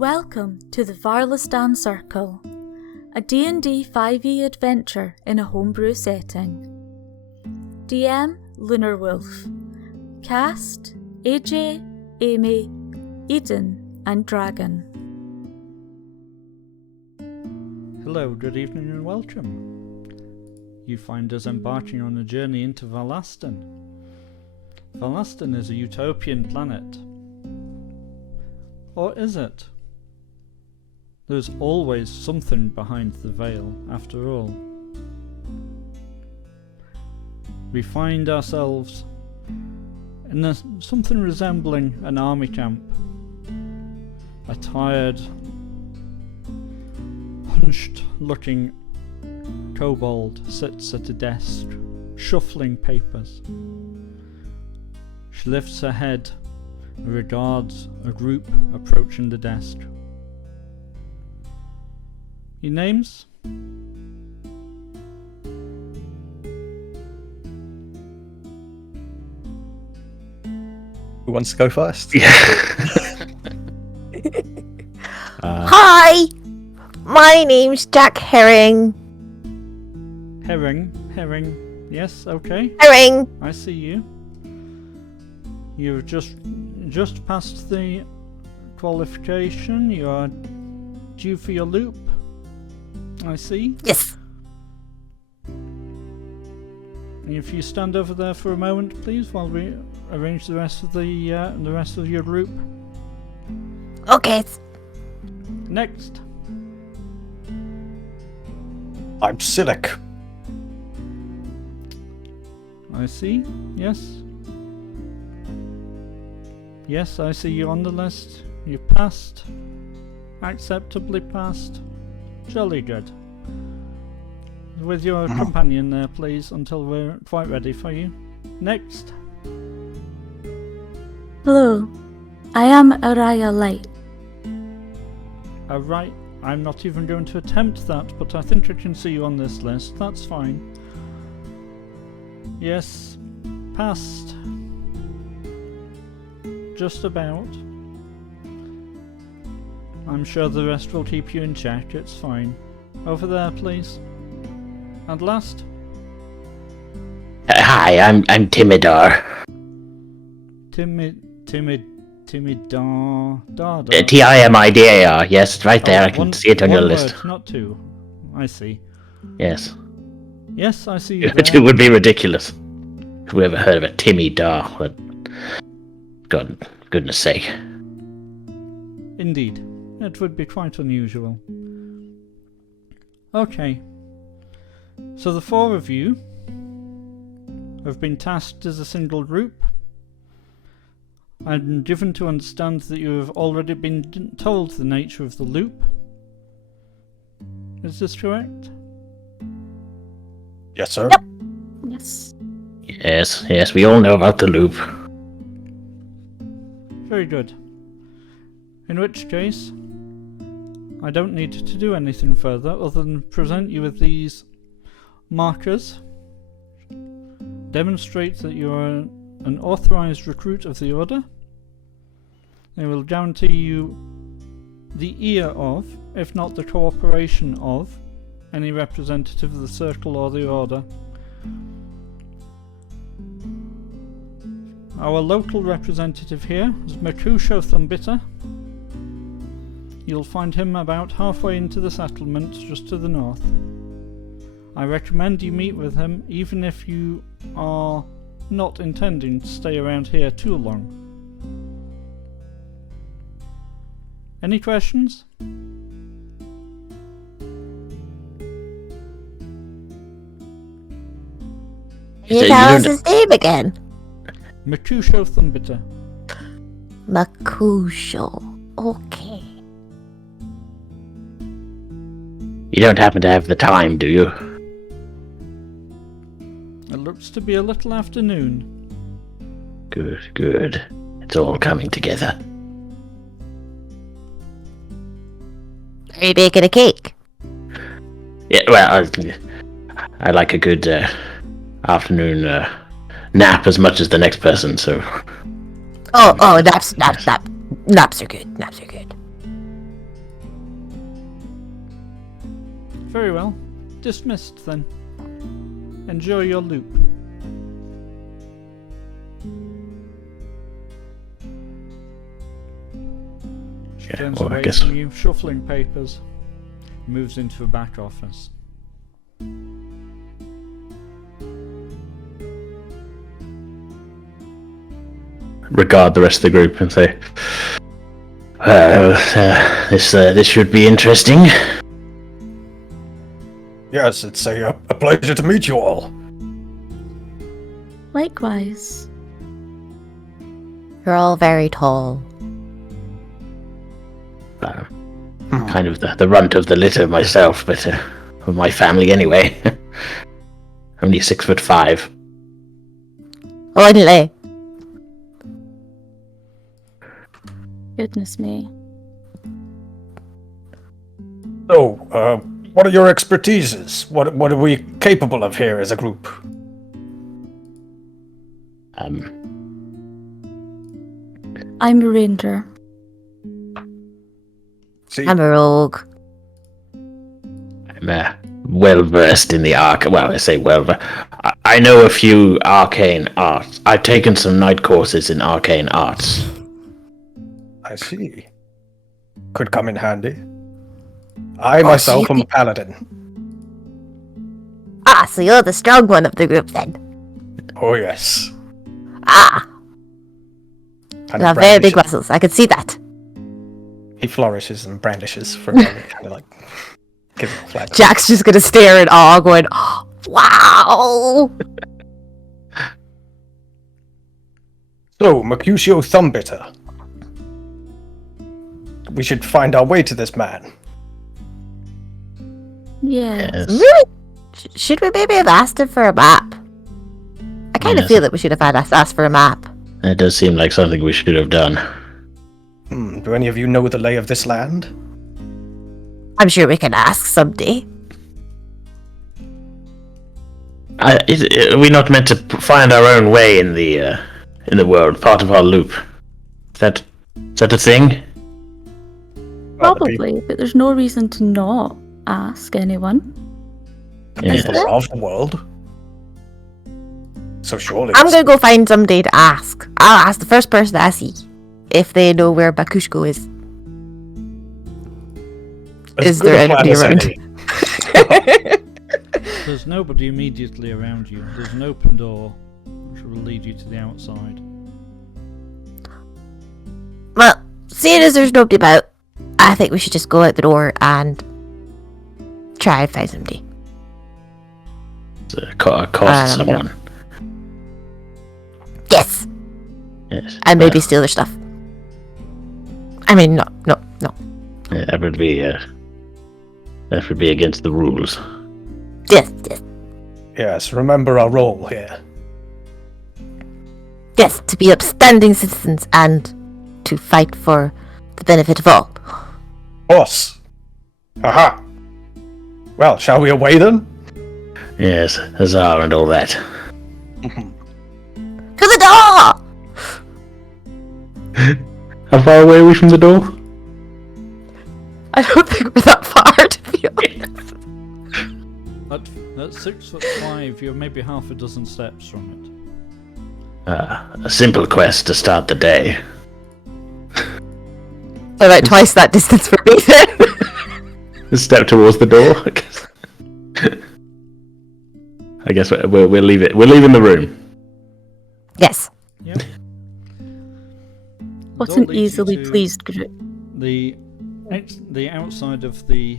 Welcome to the Varlastan Circle, a D&D 5e adventure in a homebrew setting. DM Lunrwolf. Cast AJ, Amy, Eden and Dragon. Hello, good evening and welcome. You find us embarking on a journey into Varlastan. Varlastan is a utopian planet. Or is it? There's always something behind the veil, after all. We find ourselves in something resembling an army camp. A tired, hunched-looking kobold sits at a desk, shuffling papers. She lifts her head and regards a group approaching the desk. Your names? Who wants to go first? Hi! My name's Jack Herring. Herring. Yes, okay. Herring! I see you. You've just passed the qualification. You are due for your loop. I see. Yes. If you stand over there for a moment, please, while we arrange the rest of your group. Okay. Next. I'm Cynic. I see. Yes. Yes, I see you on the list. You passed. Acceptably passed. Jolly good. With your companion there, please, until we're quite ready for you. Next. Hello, I am Araya Light. Right, I'm not even going to attempt that, but I think I can see you on this list. That's fine. Yes, passed. Just about. I'm sure the rest will keep you in check, it's fine. Over there, please. And last. Hi, I'm Timidar. Timidar. Timidar, yes, it's right there, I can see it on your list. Word, not two. I see. Yes. Yes, I see you Two would be ridiculous. Who ever heard of a Timidar? But God, goodness sake. Indeed. It would be quite unusual. Okay. So the four of you have been tasked as a single group. I'm given to understand that you have already been told the nature of the loop. Is this correct? Yes, sir. Yep. Yes. Yes, we all know about the loop. Very good. In which case, I don't need to do anything further other than present you with these markers. Demonstrate that you are an authorized recruit of the Order. They will guarantee you the ear of, if not the cooperation of, any representative of the Circle or the Order. Our local representative here is Makusho Thumbbitter. You'll find him about halfway into the settlement, just to the north. I recommend you meet with him, even if you are not intending to stay around here too long. Any questions? Can you tell us his name again? Makusho Thumbbitter. Makusho. Okay. You don't happen to have the time, do you? It looks to be a little afternoon. Good. It's all coming together. Are you baking a cake? Yeah, well, I like a good afternoon nap as much as the next person, so... Oh, naps are good. Very well. Dismissed then. Enjoy your loop. She turns well, I away guess- from you, shuffling papers, moves into the back office. Regard the rest of the group and say, this should be interesting. Yes, it's a pleasure to meet you all. Likewise. You're all very tall. Kind of the runt of the litter myself, but of my family anyway. Only 6'5". Only. Goodness me. So, what are your expertises? What are we capable of here as a group? I'm a ranger. See, I'm a rogue. I'm well versed in the well, I say well versed. I know a few arcane arts. I've taken some night courses in arcane arts. I see. Could come in handy. I myself so am you a paladin. Ah, so you're the strong one of the group then. Oh yes. Ah, Kind you of have very big brandishes. muscles. I can see that. He flourishes and brandishes for a moment, kind of like gives a flag. Jack's just gonna stare in awe, going, oh, "Wow!" So, Mercutio Thumbbitter. We should find our way to this man. Yeah. Yes. Really? Should we maybe have asked him for a map? I kind of Yes. feel that we should have asked for a map. It does seem like something we should have done. Do any of you know the lay of this land? I'm sure we can ask someday. Are we not meant to find our own way in the world? Part of our loop. Is that a thing? Well, the people- Probably, but there's no reason to not ask anyone. Yes. people of the world. So surely. I'm gonna go find somebody to ask. I'll ask the first person I see if they know where Bakushko is. as is good there a plan anybody as around? any. There's nobody immediately around you. There's an open door which will lead you to the outside. Well, seeing as there's nobody about, I think we should just go out the door and try and find somebody. Cost someone. Yes, Yes. and maybe steal their stuff. I mean, no. That would be against the rules. Yes, Yes, remember our role here. yes, to be upstanding citizens and to fight for the benefit of all. Us. Aha. Well, shall we away then? Yes, huzzah and all that. To the door! How far away are we from the door? I don't think we're that far, to be honest. At 6'5", you're maybe half a dozen steps from it. A simple quest to start the day. About twice that distance for me then. A step towards the door. I guess we'll leave it. We're leaving the room. Yes. Yep. What Door an leads you easily to pleased group. The outside of the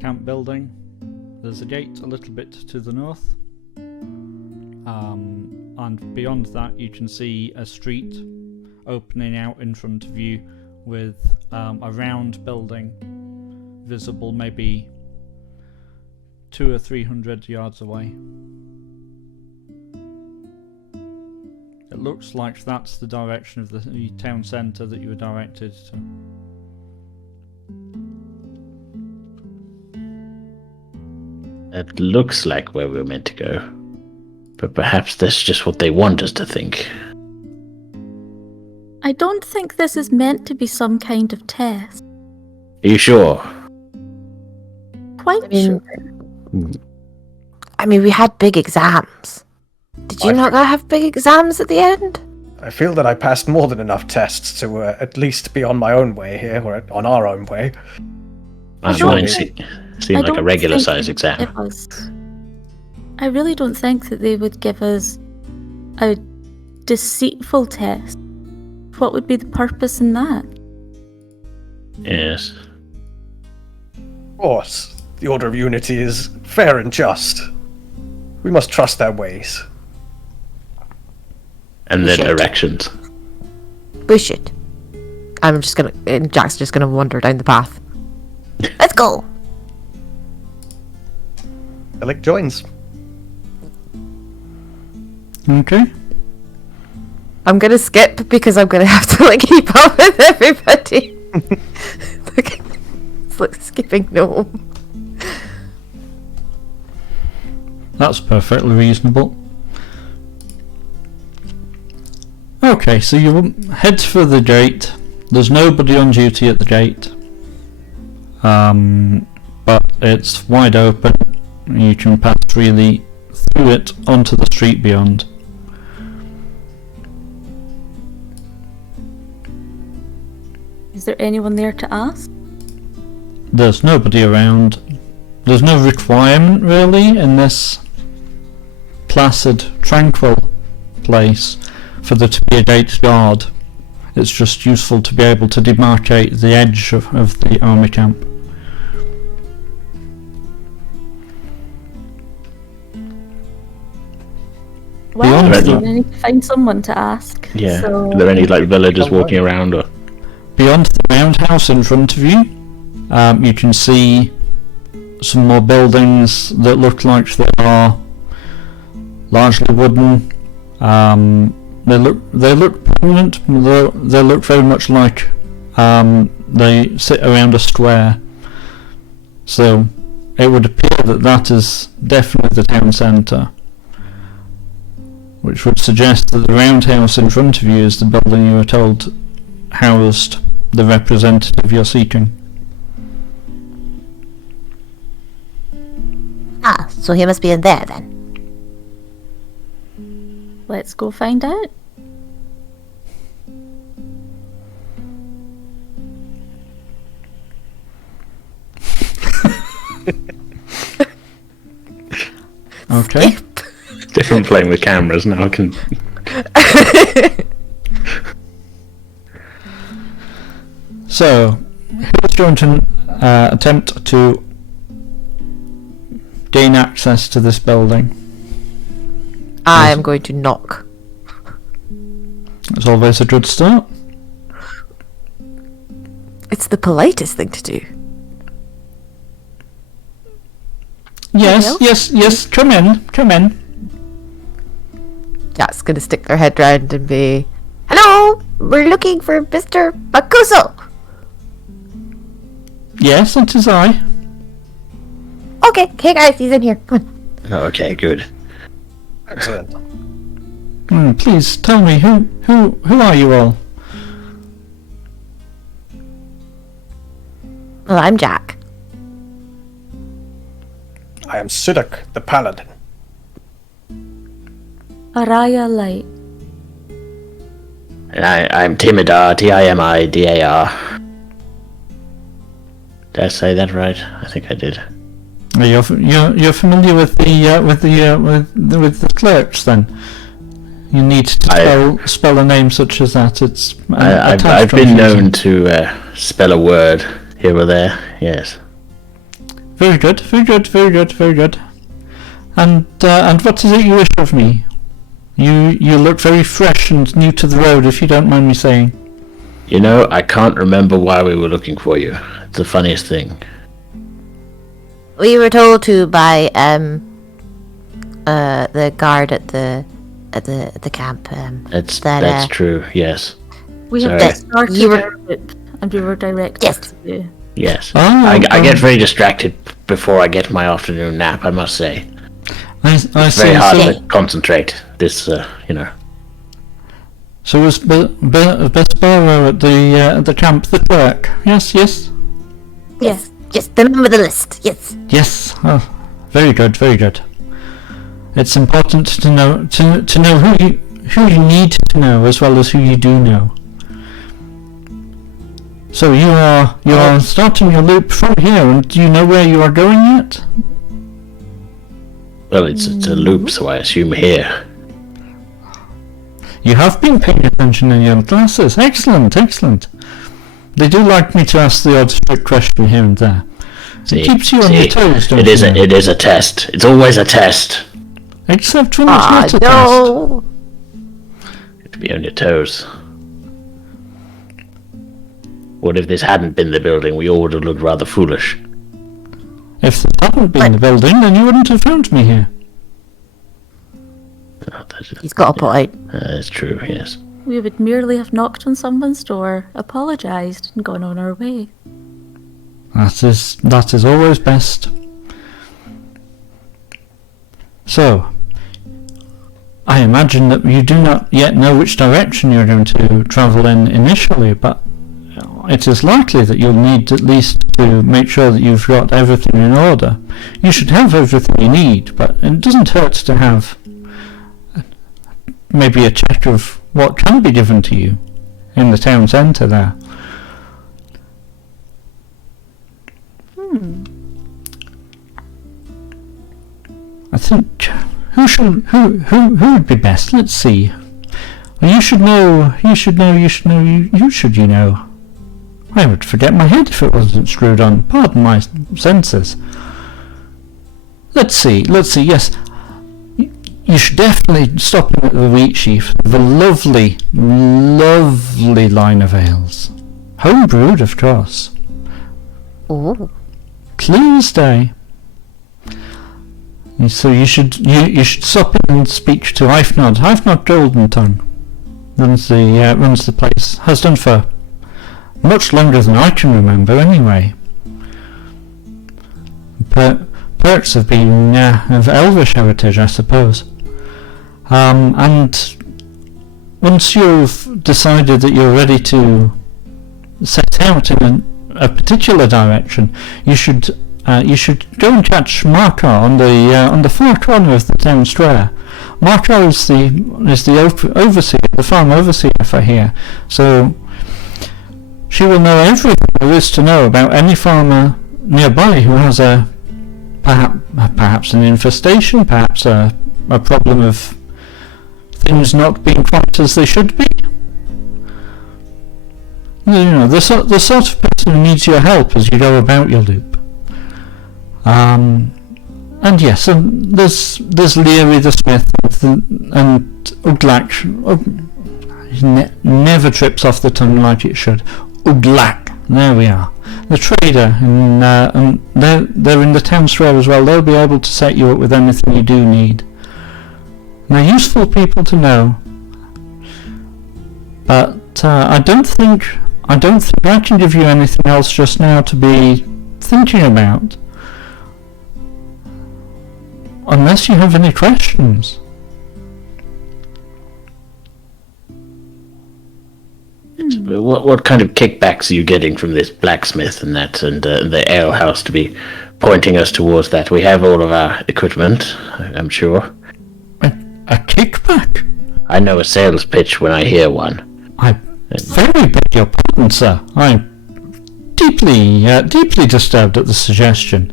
camp building. There's a gate a little bit to the north, and beyond that you can see a street opening out in front of you with a round building visible maybe 200 or 300 yards away. It looks like that's the direction of the town centre that you were directed to. It looks like where we're meant to go. But perhaps that's just what they want us to think. I don't think this is meant to be some kind of test. Are you sure? quite sure. I mean, we had big exams. Did you not have big exams at the end? I feel that I passed more than enough tests to at least be on my own way here, or on our own way. Mine seemed like a regular size exam. It was. I really don't think that they would give us a deceitful test. What would be the purpose in that? Yes. Of course, the Order of Unity is fair and just. We must trust their ways. And their directions. We should. Jack's just gonna wander down the path. Let's go! Alec joins. Okay. I'm gonna skip because I'm gonna have to keep up with everybody. It's like skipping gnome. That's perfectly reasonable. Okay, so you head for the gate. There's nobody on duty at the gate. But it's wide open. You can pass freely through it onto the street beyond. Is there anyone there to ask? There's nobody around. There's no requirement really in this placid, tranquil place for there to be a gate guard. It's just useful to be able to demarcate the edge of the army camp. Well, Beyond I need to find someone to ask. Yeah. So... Are there any villagers walking around or? Beyond the roundhouse in front of you, you can see some more buildings that look like they are largely wooden. They look permanent. They look very much like they sit around a square. So it would appear that is definitely the town centre, which would suggest that the roundhouse in front of you is the building you were told housed the representative you're seeking. Ah, so he must be in there then. Let's go find out. Okay. Different playing with cameras now. Can. So, who's going to attempt to gain access to this building? I am going to knock. It's always a good start. It's the politest thing to do. Yes, come in. Jack's gonna stick their head round and be, hello, we're looking for Mr. Bakuso. Yes, it is I. Okay, guys, he's in here. Come on. Okay, good. Excellent. Please tell me who are you all? Well, I'm Jack. I am Sidak, the Paladin. Araya Light. And I'm Timidar, Timidar. Did I say that right? I think I did. You're familiar with the clerks then? You need to spell a name such as that. It's I've been known to spell a word here or there. Yes. Very good. And what is it you wish of me? You look very fresh and new to the road, if you don't mind me saying. You know, I can't remember why we were looking for you. It's the funniest thing. We were told to by the guard at the camp. That's true. Yes. We Sorry. have started out and we were directed to you. Yes. I get very distracted before I get my afternoon nap, I must say. I It's see. very hard to concentrate. This, So was Besparo at the camp the clerk? Yes. Yes. Yes, the name of the list. Yes. Yes. Oh, very good. Very good. It's important to know who you need to know as well as who you do know. So you are starting your loop from here, and do you know where you are going yet? Well, it's a loop, so I assume here. You have been paying attention in your classes. Excellent, excellent. They do like me to ask the odd trick question here and there. It keeps you on your toes, don't it is you? It is a test. It's always a test. Except when it's not a No. You have to be on your toes. What if this hadn't been the building? We all would have looked rather foolish. test. If this hadn't been the building, then you wouldn't have found me here. Oh, He's got a point. That's true, yes. We would merely have knocked on someone's door, apologised, and gone on our way. That is always best. So, I imagine that you do not yet know which direction you're going to travel in initially, but it is likely that you'll need at least to make sure that you've got everything in order. You should have everything you need, but it doesn't hurt to have maybe a check of what can be given to you in the town centre there. I think who would be best? Let's see. You should know. You should know. I would forget my head if it wasn't screwed on. Pardon my senses. Let's see. Yes. You should definitely stop in at the Wheat Sheaf. The lovely line of ales. Homebrewed, of course. Oh. Clear as day. And so you should stop in and speak to Ifnod Golden Tongue. Runs the place. Has done for much longer than I can remember, anyway. Perks have been of Elvish heritage, I suppose. And once you've decided that you're ready to set out in a particular direction, you should go and catch Markar on the far corner of the town square. Markar is the overseer, the farm overseer for here. So she will know everything there is to know about any farmer nearby who has perhaps an infestation, perhaps a problem of things not being quite as they should be. You know, the sort of person who needs your help as you go about your loop. And yes, there's Leary the smith and Uglak. Never trips off the tongue like it should. Uglak. There we are. The trader, and they're in the town square as well. They'll be able to set you up with anything you do need. They're useful people to know. But I don't think I can give you anything else just now to be thinking about. Unless you have any questions. What kind of kickbacks are you getting from this blacksmith and the ale house to be pointing us towards that? We have all of our equipment, I'm sure. A kickback? I know a sales pitch when I hear one. I very beg your pardon, sir. I'm deeply disturbed at the suggestion.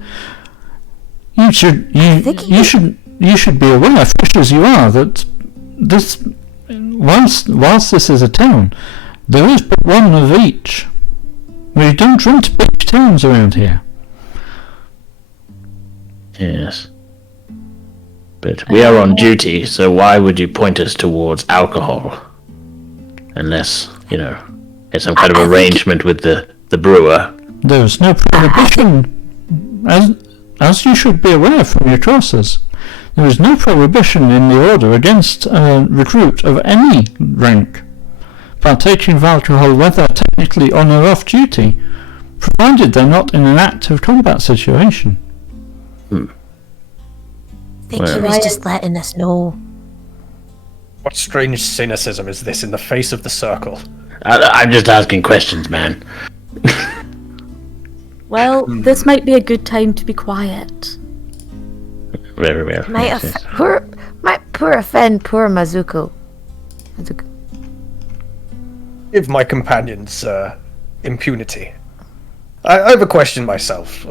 You should be aware, fresh as you are, that this, whilst this is a town, there is but one of each. We don't run to big towns around here. Yes. But we are on duty, so why would you point us towards alcohol? Unless, there's some kind of arrangement with the brewer. There's no prohibition, as you should be aware from your courses. There is no prohibition in the order against a recruit of any rank partaking of alcohol, whether technically on or off duty, provided they're not in an active combat situation. I think he was just letting us know. What strange cynicism is this in the face of the circle? I'm just asking questions, man. Well, this might be a good time to be quiet. Very well. Might yes. offend poor Mazuko. Give my companions impunity. I have a question myself.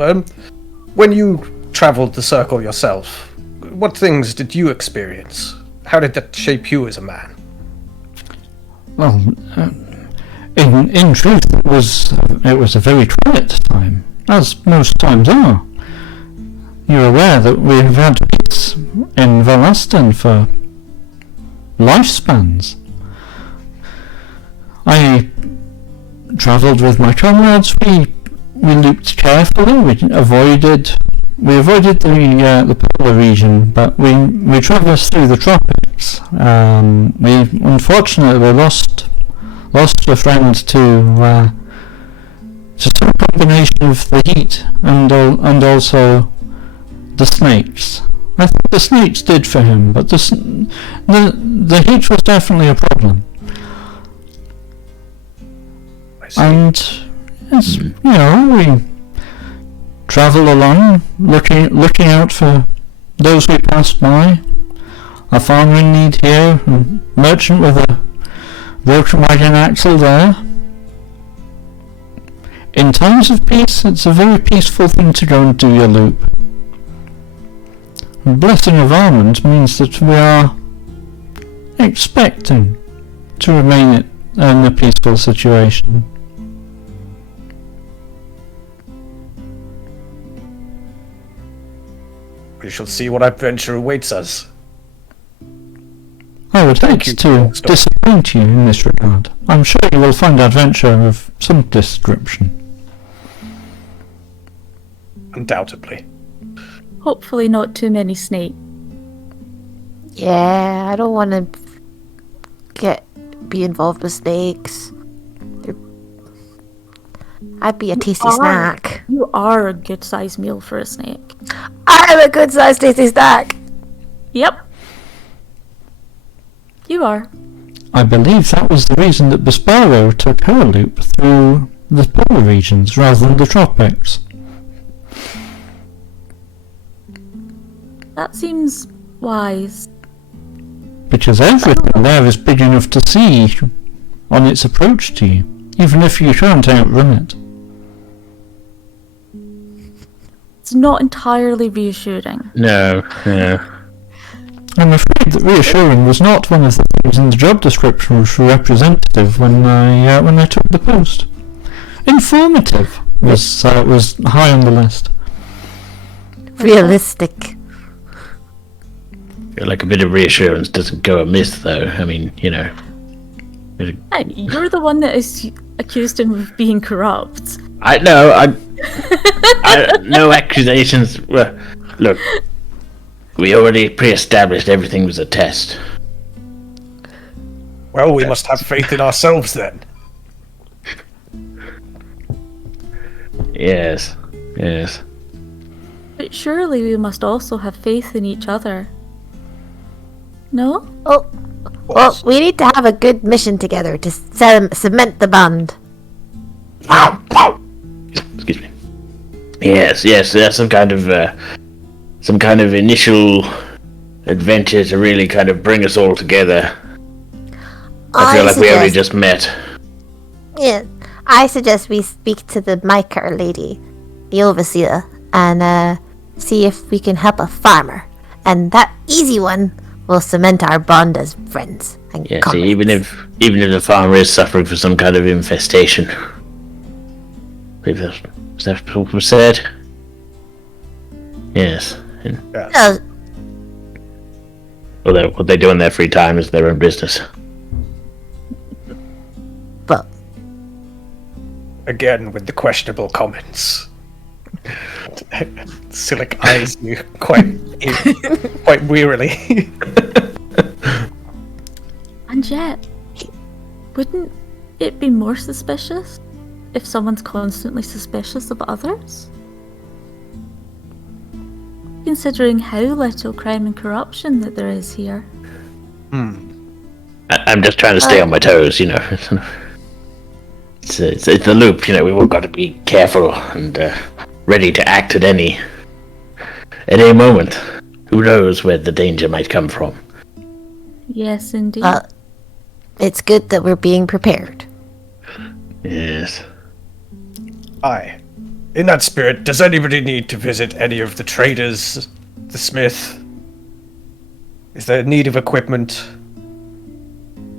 When you traveled the circle yourself, what things did you experience? How did that shape you as a man? Well, in truth, it was a very quiet time, as most times are. You're aware that we have had peace in Varlastan for lifespans. I travelled with my comrades. We looked carefully. We avoided the polar region, but we traversed through the tropics. We unfortunately lost a friend to some combination of the heat and also the snakes. I think the snakes did for him, but the heat was definitely a problem. I see. And we travel along, looking out for those we passed by. A farmer in need here, a merchant with a broken wagon axle there. In times of peace, it's a very peaceful thing to go and do your loop. The blessing of Almond means that we are expecting to remain in a peaceful situation. We shall see what adventure awaits us. I would hate Thank you, to Lord Stone. disappoint you in this regard. I'm sure you will find adventure of some description. Undoubtedly. Hopefully not too many snakes. Yeah, I don't want to be involved with snakes. I'd be a tasty snack. You are a good sized meal for a snake. I'm a good sized tasty snack. Yep. You are. I believe that was the reason that Besparo took her loop through the polar regions rather than the tropics. That seems wise. Because everything there is big enough to see on its approach to you, even if you can't outrun it. It's not entirely reassuring. No. I'm afraid that reassuring was not one of the things in the job description which were representative when I took the post. Informative was high on the list. Realistic. I feel like a bit of reassurance doesn't go amiss, though. I mean, And you're the one that is accused him of being corrupt. I know. No accusations. Well, look, we already pre-established everything was a test. Well, we must have faith in ourselves then. Yes. But surely we must also have faith in each other. No? Oh, well, we need to have a good mission together to cement the bond. Excuse me. Yes. That's some kind of initial adventure to really kind of bring us all together. I feel like we only just met. Yeah, I suggest we speak to the Myker lady, the overseer, and see if we can help a farmer. And that easy one will cement our bond as friends and Yeah, comrades. see, even if the farmer is suffering from some kind of infestation. Is that what was said? Yes. Yes. No, What they do in their free time is their own business. well, Again, with the questionable comments. Silic eyes you quite wearily. And yet, wouldn't it be more suspicious if someone's constantly suspicious of others? Considering how little crime and corruption that there is here. I'm just trying to stay on my toes, It's the loop, we've all got to be careful and ready to act at any moment. Who knows where the danger might come from? Yes, indeed. It's good that we're being prepared. Yes. Aye. In that spirit, does anybody need to visit any of the traders, the smith? Is there need of equipment?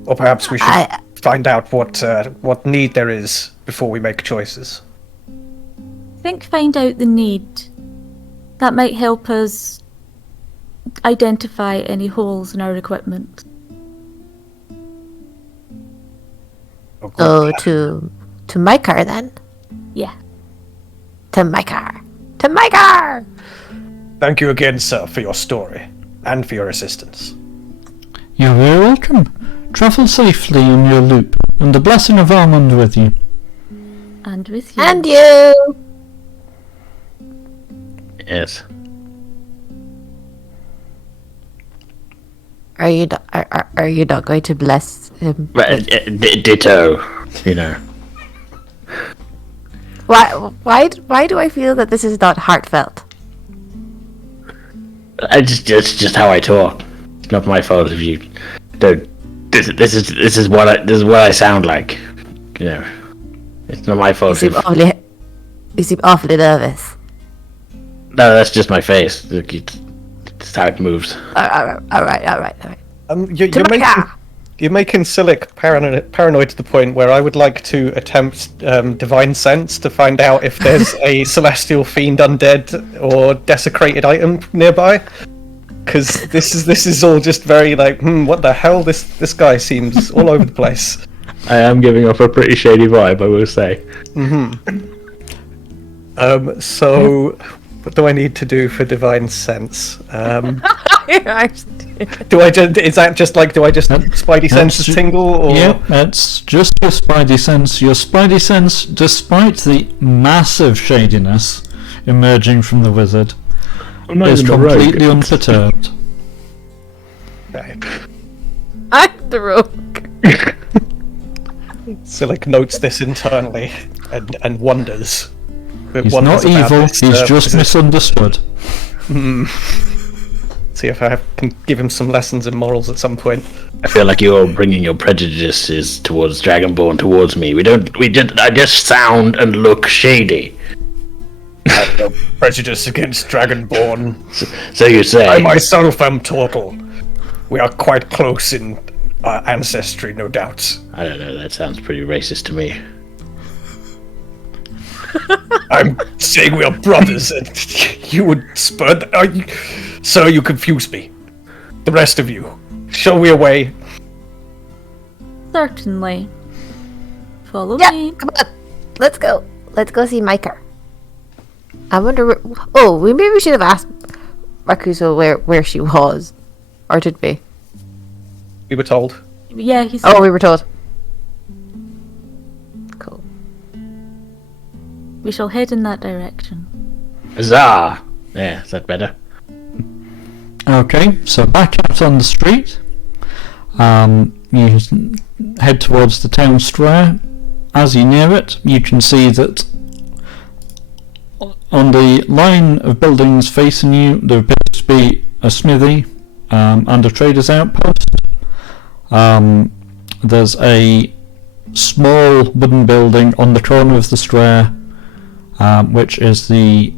Or perhaps we should find out what need there is before we make choices. I think find out the need. That might help us identify any holes in our equipment. So to my car then. Yeah. To my car. To my car! Thank you again, sir, for your story and for your assistance. You're very welcome. Travel safely on your loop, and the blessing of Armand with you. And with you. And you! Yes. Are you not going to bless him? Ditto, Why do I feel that this is not heartfelt? It's just how I talk. It's not my fault if you don't. This is what I sound like. It's not my fault. You seem awfully nervous. No, that's just my face. Look, it's how it moves. All right. You're making Silic paranoid to the point where I would like to attempt divine sense to find out if there's a celestial fiend undead or desecrated item nearby. Because this is all just very like, what the hell? This guy seems all over the place. I am giving off a pretty shady vibe, I will say. So, what do I need to do for divine sense? Do I just Spidey senses tingle? Or? Yeah, it's just your Spidey sense. Your Spidey sense, despite the massive shadiness emerging from the wizard, is completely unperturbed. Okay. I'm the rogue. Silic notes this internally and wonders. He's not evil, he's just misunderstood. See if I can give him some lessons in morals at some point. I feel like you're bringing your prejudices towards Dragonborn towards me. I just sound and look shady. I have no prejudice against Dragonborn. So you say. I myself am Tortle. We are quite close in our ancestry, no doubt. I don't know, that sounds pretty racist to me. I'm saying we are brothers, and you would spur. Sir, you confuse me. The rest of you, show me a way. Certainly. Follow me. Come on. Let's go. Let's go see Micah. I wonder maybe we should have asked Rakuso where she was. Or did we? We were told. Yeah, he said. Oh, we were told. Cool. We shall head in that direction. Huzzah! Yeah, is that better? Okay, so back out on the street. You head towards the town square. As you near it, you can see that on the line of buildings facing you, there appears to be a smithy and a trader's outpost. There's a small wooden building on the corner of the square, which is the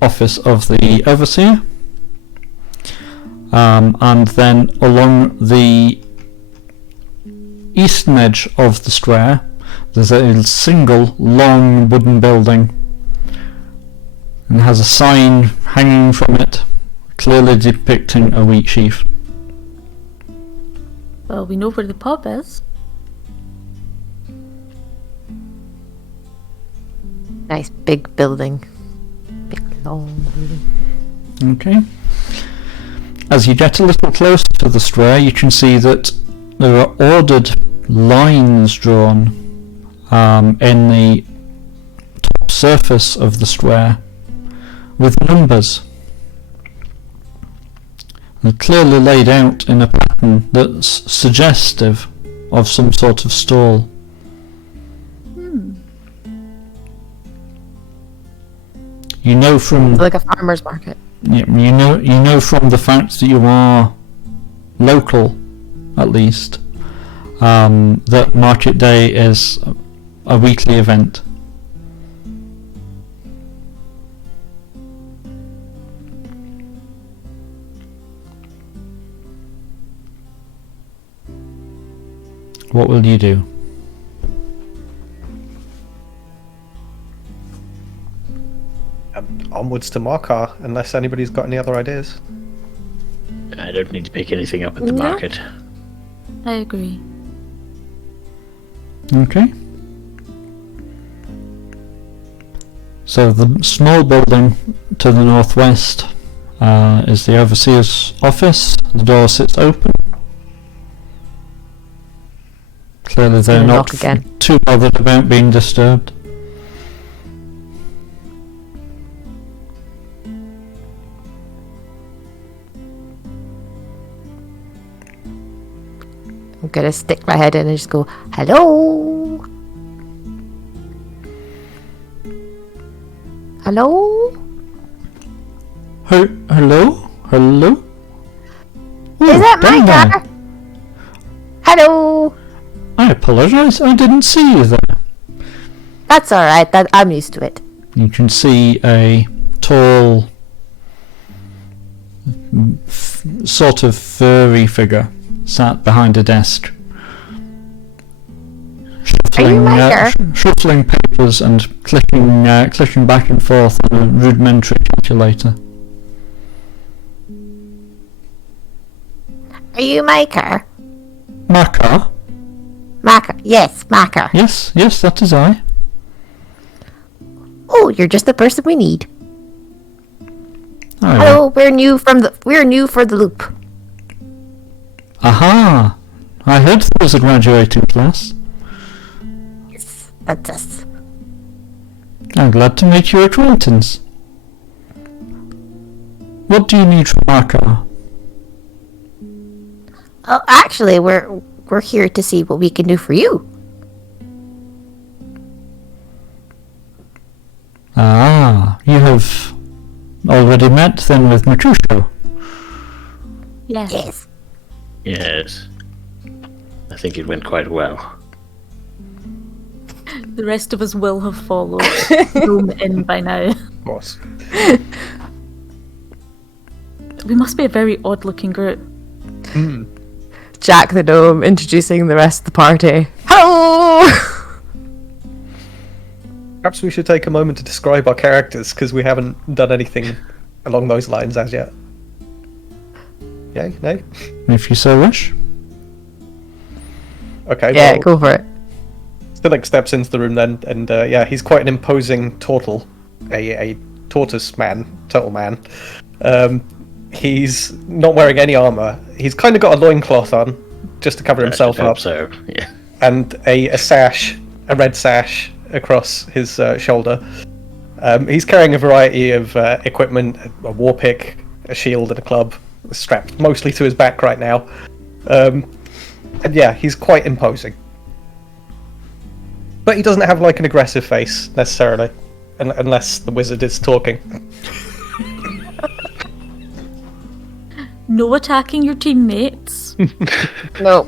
office of the overseer. And then along the eastern edge of the square, there's a single long wooden building, and has a sign hanging from it, clearly depicting a wheat sheaf. Well, we know where the pub is. Nice big building. Big long building. Okay. As you get a little closer to the square, you can see that there are ordered lines drawn in the top surface of the square with numbers. They're clearly laid out in a pattern that's suggestive of some sort of stall. You know from Like a farmer's market. you know from the fact that you are local, at least, that Market Day is a weekly event. What will you do? Onwards to Markar, unless anybody's got any other ideas. I don't need to pick anything up at the No. market. I agree. Okay. So the small building to the northwest is the overseer's office. The door sits open. Clearly they're Gonna not knock again. too bothered about being disturbed. I'm gonna stick my head in and just go, hello? Hello? Hello? Hello? Is that my down there. car? Hello. I apologise, I didn't see you there. That's alright, that I'm used to it. You can see a tall, sort of furry figure sat behind a desk, shuffling, Micah? shuffling papers and clicking back and forth on a rudimentary calculator. Are you Maker? Marker? Maker. Yes, Maker. Yes, that is I. Oh, you're just the person we need. Oh, Hello, we're new for the loop. Aha! I heard there was a graduating class. Yes, that's us. I'm glad to make your acquaintance. What do you need from Marker? Oh, actually, we're here to see what we can do for you. Ah, you have already met then with Matrusho. Yes. Yes. Yes. I think it went quite well. The rest of us will have followed Rome in by now. Of course. We must be a very odd-looking group. Jack the Gnome introducing the rest of the party. Hello! Perhaps we should take a moment to describe our characters, because we haven't done anything along those lines as yet. Yay? Nay? If you so wish. Okay, Yeah, well, go for it. Stillick steps into the room then, and yeah, he's quite an imposing turtle. A tortoise man, turtle man. He's not wearing any armour. He's kind of got a loincloth on, just to cover himself I hope up. so, yeah. And a sash, a red sash across his shoulder. He's carrying a variety of equipment, a war pick, a shield and a club, strapped mostly to his back right now. And yeah, he's quite imposing. But he doesn't have like an aggressive face, necessarily, unless the wizard is talking. No attacking your teammates. No.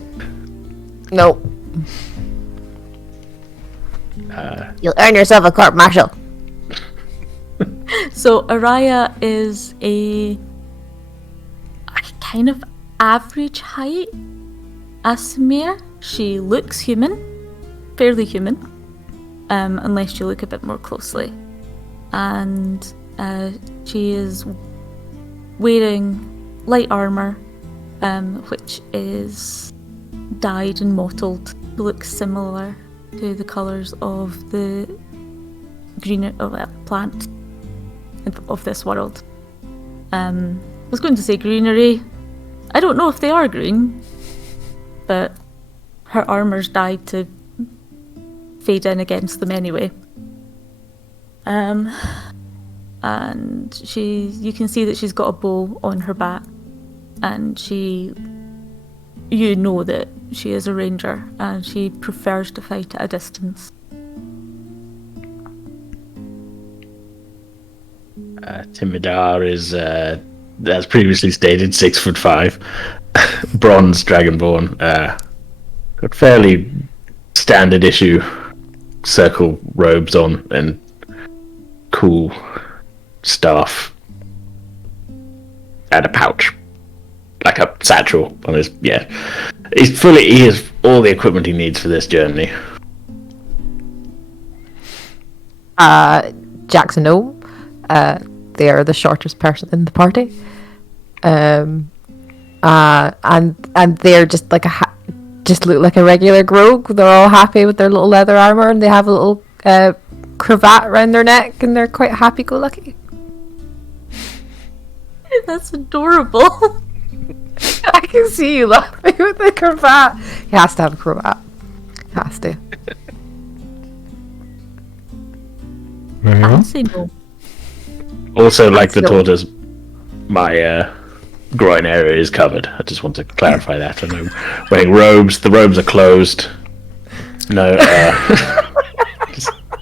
No. You'll earn yourself a court martial. So Araya is a kind of average height Asimir. She looks human, fairly human, unless you look a bit more closely. And she is wearing light armour, which is dyed and mottled to look similar to the colours of the green plant of this world. I was going to say greenery. I don't know if they are green, but her armour's dyed to fade in against them anyway. And you can see that she's got a bow on her back, and you know that she is a ranger, and she prefers to fight at a distance. Timidar is, as previously stated, 6'5", bronze dragonborn. Got fairly standard issue circle robes on and cool staff and a pouch, like a satchel on his. Yeah, he has all the equipment he needs for this journey. Jackson, no. They are the shortest person in the party. And they're just like just look like a regular grog. They're all happy with their little leather armor, and they have a little cravat around their neck, and they're quite happy-go-lucky. That's adorable. I can see you laughing with the cravat. He has to have a cravat. Has to. Very I well. say no. Also, like the tortoise, my groin area is covered. I just want to clarify that. And I'm wearing robes. The robes are closed. No.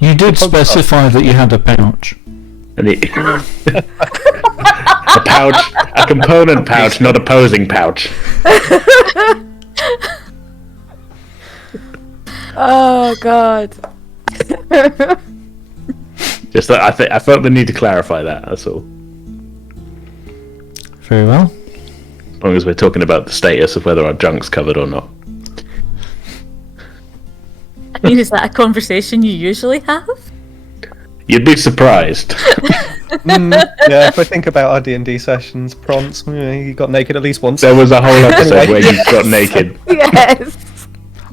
You did specify that you had a pouch. A pouch, a component pouch, not a posing pouch. Oh God. Just that I felt the need to clarify that. That's all. Very well. As long as we're talking about the status of whether our junk's covered or not. I mean, is that a conversation you usually have? You'd be surprised. Yeah, if I think about our D&D sessions, Prance, he got naked at least once. There was a whole episode where you got naked. Yes.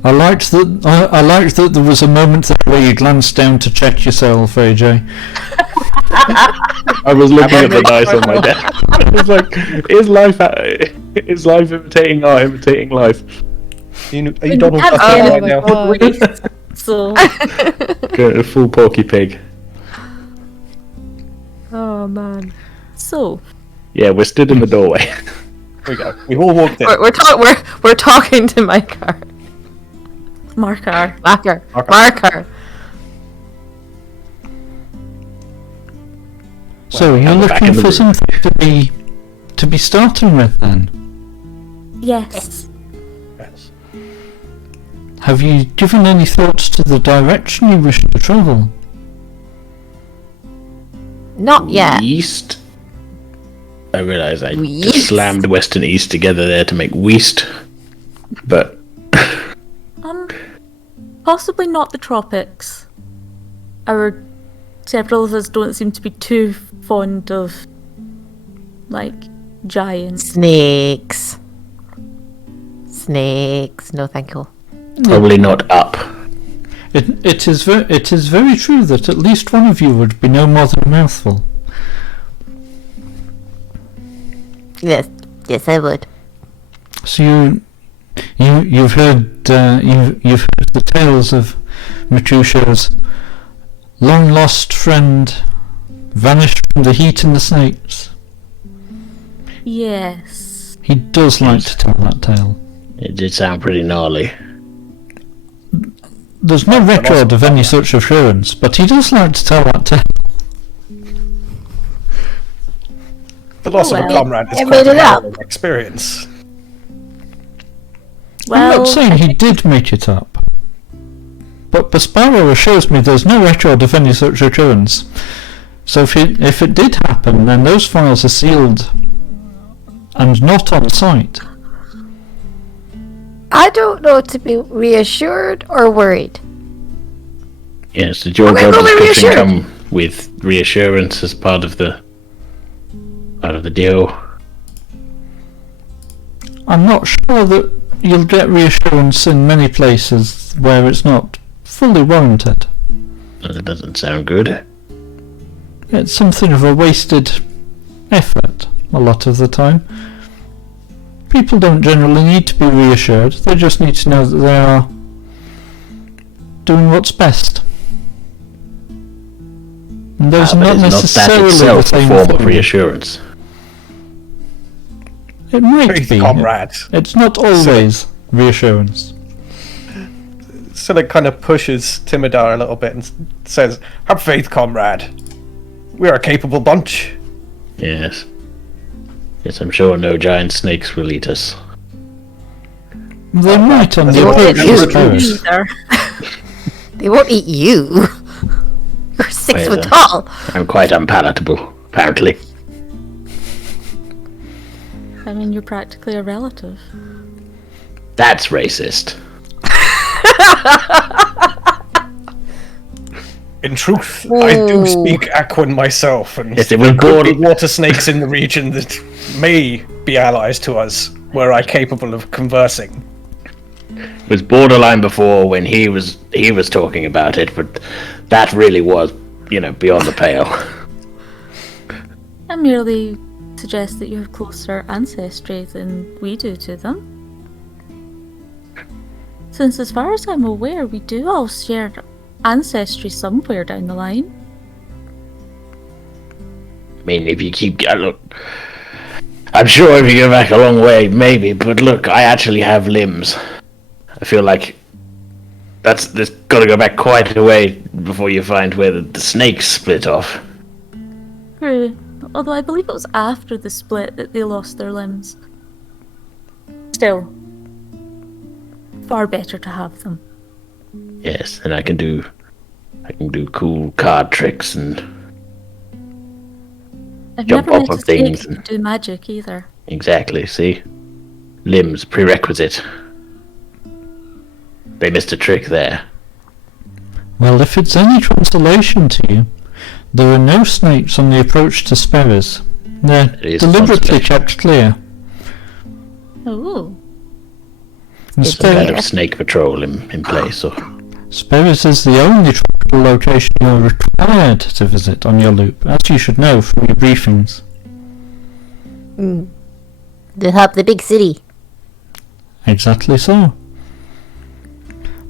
I liked that. I liked that there was a moment there where you glanced down to check yourself, AJ. I was looking at the dice on my desk. I was like, is life imitating art, imitating life? Are you Donald Duck Oh right my now? God. So, Going a full Porky Pig. Oh man. so Yeah, we're stood in the doorway. Here we go. We've all walked in. We're talking to Micah. Markar. Marker. So you're I'm back looking in the for room. something to be starting with, then? Yes. Yes. Have you given any thoughts to the direction you wish to travel? Not yet. East. I realise I Weast? just slammed West and East together there to make Weast. But Possibly not the tropics. Several of us don't seem to be too fond of, like, giants. Snakes. No, thank you. probably not up. It is very true that at least one of you would be no more than a mouthful. Yes, I would. So you've heard the tales of Matrusha's long lost friend vanished from the heat and the snakes. Yes. He does like to tell that tale. It did sound pretty gnarly. There's no record of any such occurrence, but he does like to tell that tale. The loss of a well. comrade is I quite made a it up. harrowing experience. I'm Well, not saying he did make it up, but Pasparo assures me there's no record of any such occurrence. So if it did happen, then those files are sealed and not on site. I don't know to be reassured or worried. Yes, did your Okay, job well, we're description reassured. come with reassurance as part of the deal? I'm not sure that you'll get reassurance in many places where it's not fully warranted. That doesn't sound good. It's something of a wasted effort a lot of the time. People don't generally need to be reassured, they just need to know that they are doing what's best. And those are But not is necessarily that itself the same a form of thing. reassurance? It might Faith, be. comrade. It's not always reassurance. Scylla kind of pushes Timidar a little bit and says, "Have faith, comrade. We're a capable bunch. Yes. Yes, I'm sure no giant snakes will eat us. They might on They the won't approach, eat I you. suppose. Either. They won't eat you. You're 6 Well, foot tall. I'm quite unpalatable, apparently. I mean, you're practically a relative. That's racist. In truth, I do speak Aquan myself, and Yes, it there was could be border- water snakes in the region that may be allies to us, were I capable of conversing. It was borderline before when he was talking about it, but that really was, beyond the pale. I merely suggest that you have closer ancestry than we do to them. Since as far as I'm aware, we do all share ancestry somewhere down the line. I mean, if you keep look, I'm sure if you go back a long way, maybe. But look, I actually have limbs. I feel like there's got to go back quite a way before you find where the snakes split off. True. Although I believe it was after the split that they lost their limbs. Still, far better to have them. Yes, and I can do cool card tricks and I've Jump never off met of a snake things that and- could do magic either. exactly. See, limbs prerequisite. They missed a trick there. Well, if it's any consolation to you, there are no snakes on the approach to Sperris. They're It is deliberately consolation. kept clear. Oh. Some kind Yeah. of snake patrol in place, or Sperris is the only tropical location you're required to visit on your loop, as you should know from your briefings. To help the big city. Exactly so.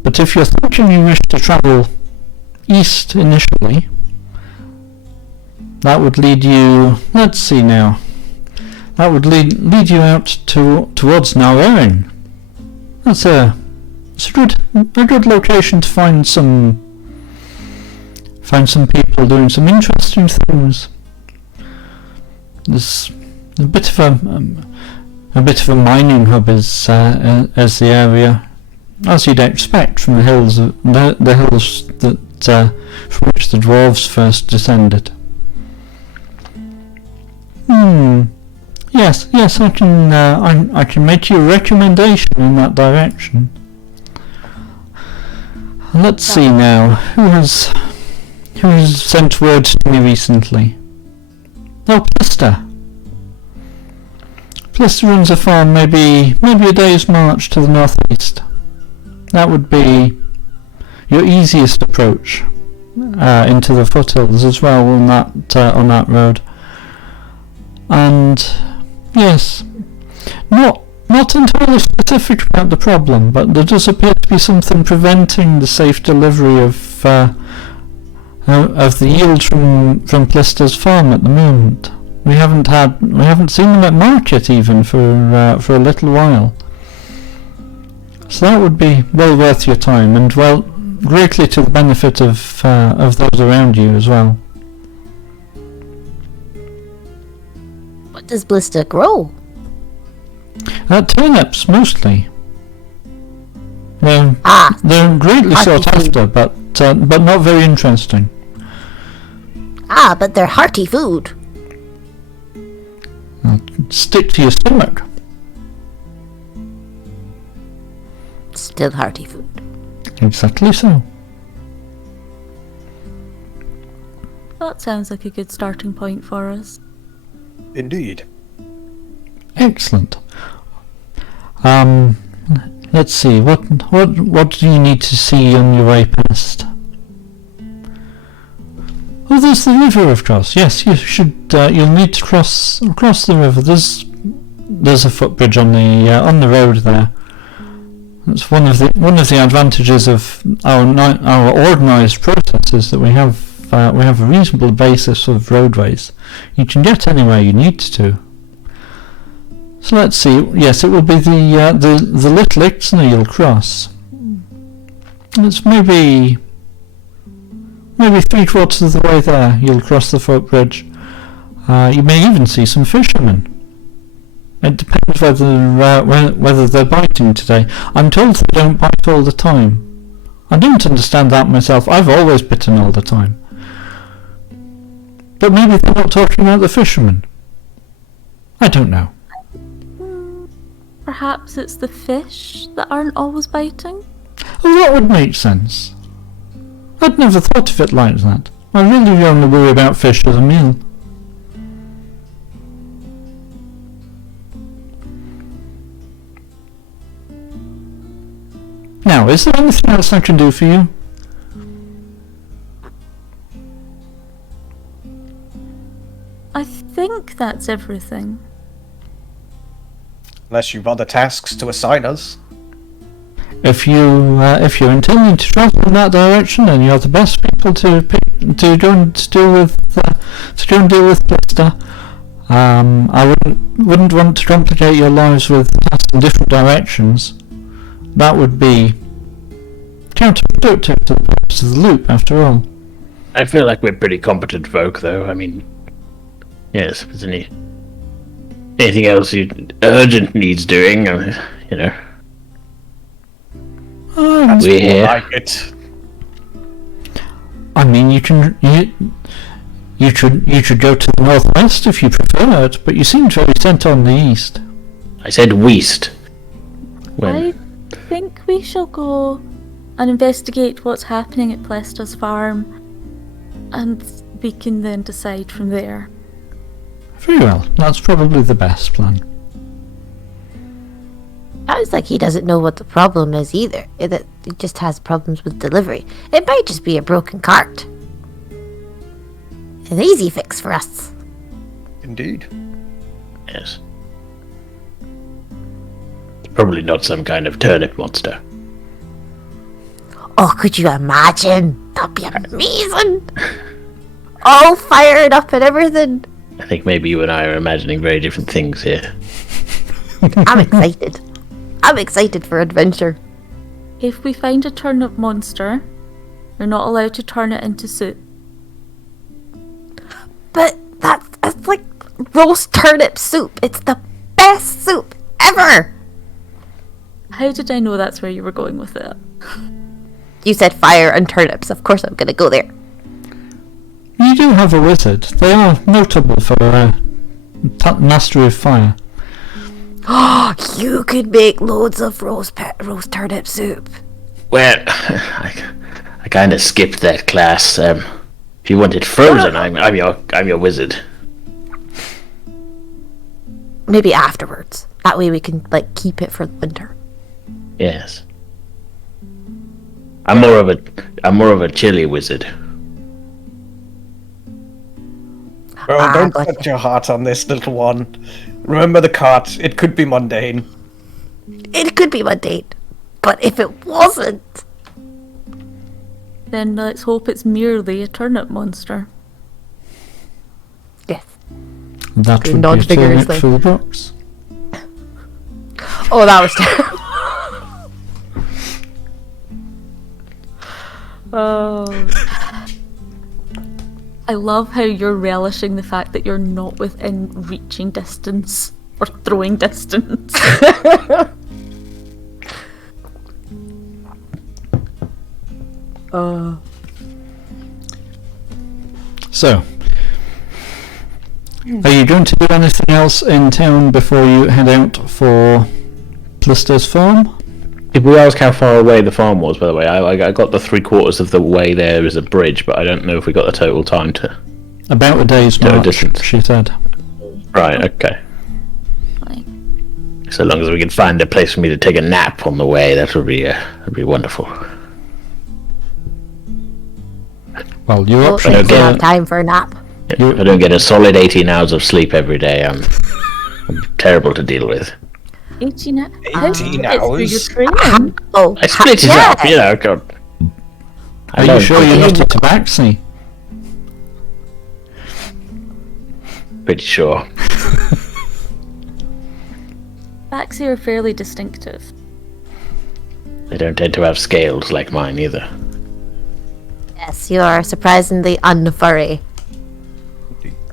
But if you're thinking you wish to travel east initially, that would lead you... let's see now. That would lead you out towards Nauerin. It's a good location to find some people doing some interesting things. There's a bit of a mining hub as the area, as you'd expect from the hills the hills that from which the dwarves first descended. Yes, I can make you a recommendation in that direction. Let's see now. Who has sent word to me recently? Oh, Plister. Plister runs a farm maybe a day's march to the northeast. That would be your easiest approach into the foothills as well on that road. And yes, not entirely specific about the problem, but there does appear to be something preventing the safe delivery of the yield from Plister's farm at the moment. We haven't seen them at market even for a little while. So that would be well worth your time, and well, greatly to the benefit of those around you as well. What does Blister grow? Turnips mostly. They're greatly hearty sought food. after, but not very interesting. But they're hearty food. Stick to your stomach. Still hearty food. Exactly so. That sounds like a good starting point for us. Indeed. Excellent. Let's see. What do you need to see on your way past? Oh, there's the river, of course. Yes, you should. You'll need to cross the river. There's a footbridge on the road there. That's one of the advantages of our organised process is that we have a reasonable basis of roadways. You can get anywhere you need to. So let's see. Yes, it will be the Little Ixnay you'll cross. It's maybe maybe 3/4 of the way there, you'll cross the footbridge. You may even see some fishermen. It depends whether they're biting today. I'm told they don't bite all the time. I don't understand that myself. I've always bitten all the time. But maybe they're not talking about the fishermen. I don't know. Perhaps it's the fish that aren't always biting? Oh, that would make sense. I'd never thought of it like that. I really only worry about fish as a meal. Now, is there anything else I can do for you? I think that's everything. Unless you've other tasks to assign us. If you're intending to travel in that direction, then you're the best people to go and deal with Blister. I wouldn't want to complicate your lives with tasks in different directions. That would be counterproductive to the purpose of the loop, after all. I feel like we're pretty competent folk, though. I mean, yes, if there's anything else urgent needs doing, you know. That's We're more here. like it. I mean, you should go to the northwest if you prefer it, but you seem very set on the east. I said west. I think we shall go and investigate what's happening at Plester's farm, and we can then decide from there. Very well, that's probably the best plan. Sounds like he doesn't know what the problem is either. That he just has problems with delivery. It might just be a broken cart. An easy fix for us. Indeed. Yes. Probably not some kind of turnip monster. Oh, could you imagine? That'd be amazing. All fired up and everything. I think maybe you and I are imagining very different things here. I'm excited. I'm excited for adventure. If we find a turnip monster, we're not allowed to turn it into soup. But that's like roast turnip soup. It's the best soup ever. How did I know that's where you were going with it? You said fire and turnips. Of course I'm gonna go there. You do have a wizard. They are notable for mastery of fire. You could make loads of roast turnip soup. Well, I kind of skipped that class. If you want it frozen, I'm your wizard. Maybe afterwards. That way we can keep it for the winter. Yes. I'm more of a chili wizard. Well, don't gotcha. set your heart on this, little one. Remember the cart. It could be mundane. It could be mundane, but if it wasn't, Then let's hope it's merely a turnip monster. yes. That would Nod be a turnip vigorously. for the books. Oh, that was terrible. I love how you're relishing the fact that you're not within reaching distance or throwing distance. So, are you going to do anything else in town before you head out for Blister's farm? Did we ask how far away the farm was, by the way? I got the 3/4 of the way there is a bridge, but I don't know if we got the total time to... About a day's No march, distance. she said. Right, okay. Fine. So long as we can find a place for me to take a nap on the way, that would be wonderful. Well, your Don't option think we Okay. have time for a nap. If I don't get a solid 18 hours of sleep every day, I'm terrible to deal with. 18 hours? 18 hours? It's for your training. Oh, I split it yeah. up, you know. God. Are you sure you're not a tabaxi? Pretty sure. Baxi are fairly distinctive. They don't tend to have scales like mine either. Yes. Yes, you are surprisingly unfurry.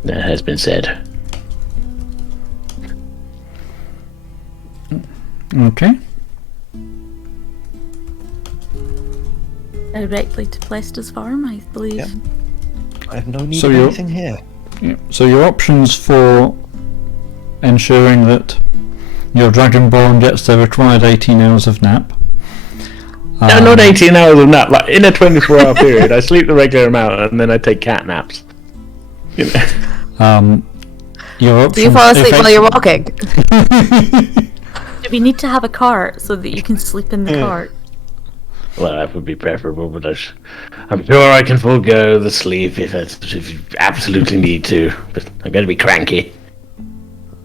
That has been said. Okay. Directly to Plester's farm, I believe. Yep. I have no need So of you're- anything here. Yeah. So your options for ensuring that your Dragonborn gets the required 18 hours of nap. No, not 18 hours of nap. Like in a 24-hour period, I sleep the regular amount and then I take cat naps. You know. Your options. Do you fall asleep while you're walking? Do we need to have a cart so that you can sleep in the cart? Well, that would be preferable, but I'm sure I can forego the sleep if you absolutely need to. But I'm going to be cranky.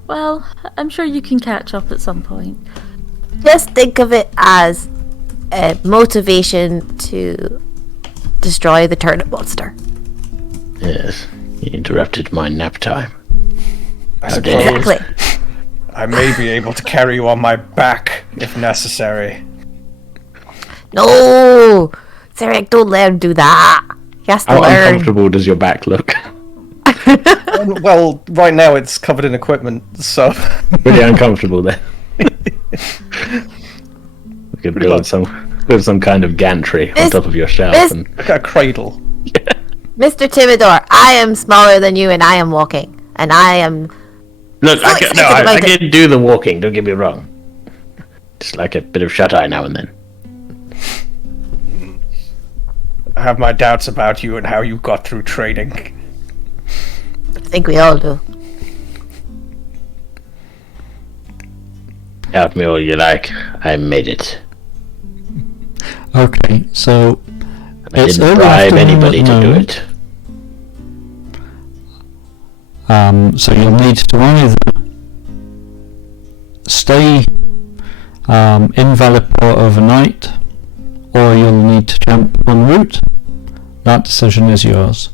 Well, I'm sure you can catch up at some point. Just think of it as a motivation to destroy the turnip monster. Yes, you interrupted my nap time. I How dare you. suppose Exactly. I may be able to carry you on my back if necessary. No! Zarek, don't let him do that. He has to How learn. uncomfortable does your back look? Well, right now it's covered in equipment, so Pretty uncomfortable then. We could build some kind of gantry on This- top of your shelf this- and like a cradle. Mr. Timidor, I am smaller than you and I am walking. And I am... look. So I excited about I it. can do the walking. Don't get me wrong. Just like a bit of shut eye now and then. I have my doubts about you and how you got through training. I think we all do. Help me all you like. I made it. Okay, so I It's didn't early bribe afternoon anybody at to the do moment. it. so you'll need to either stay in Valiport overnight, or you'll need to camp en route. That decision is yours.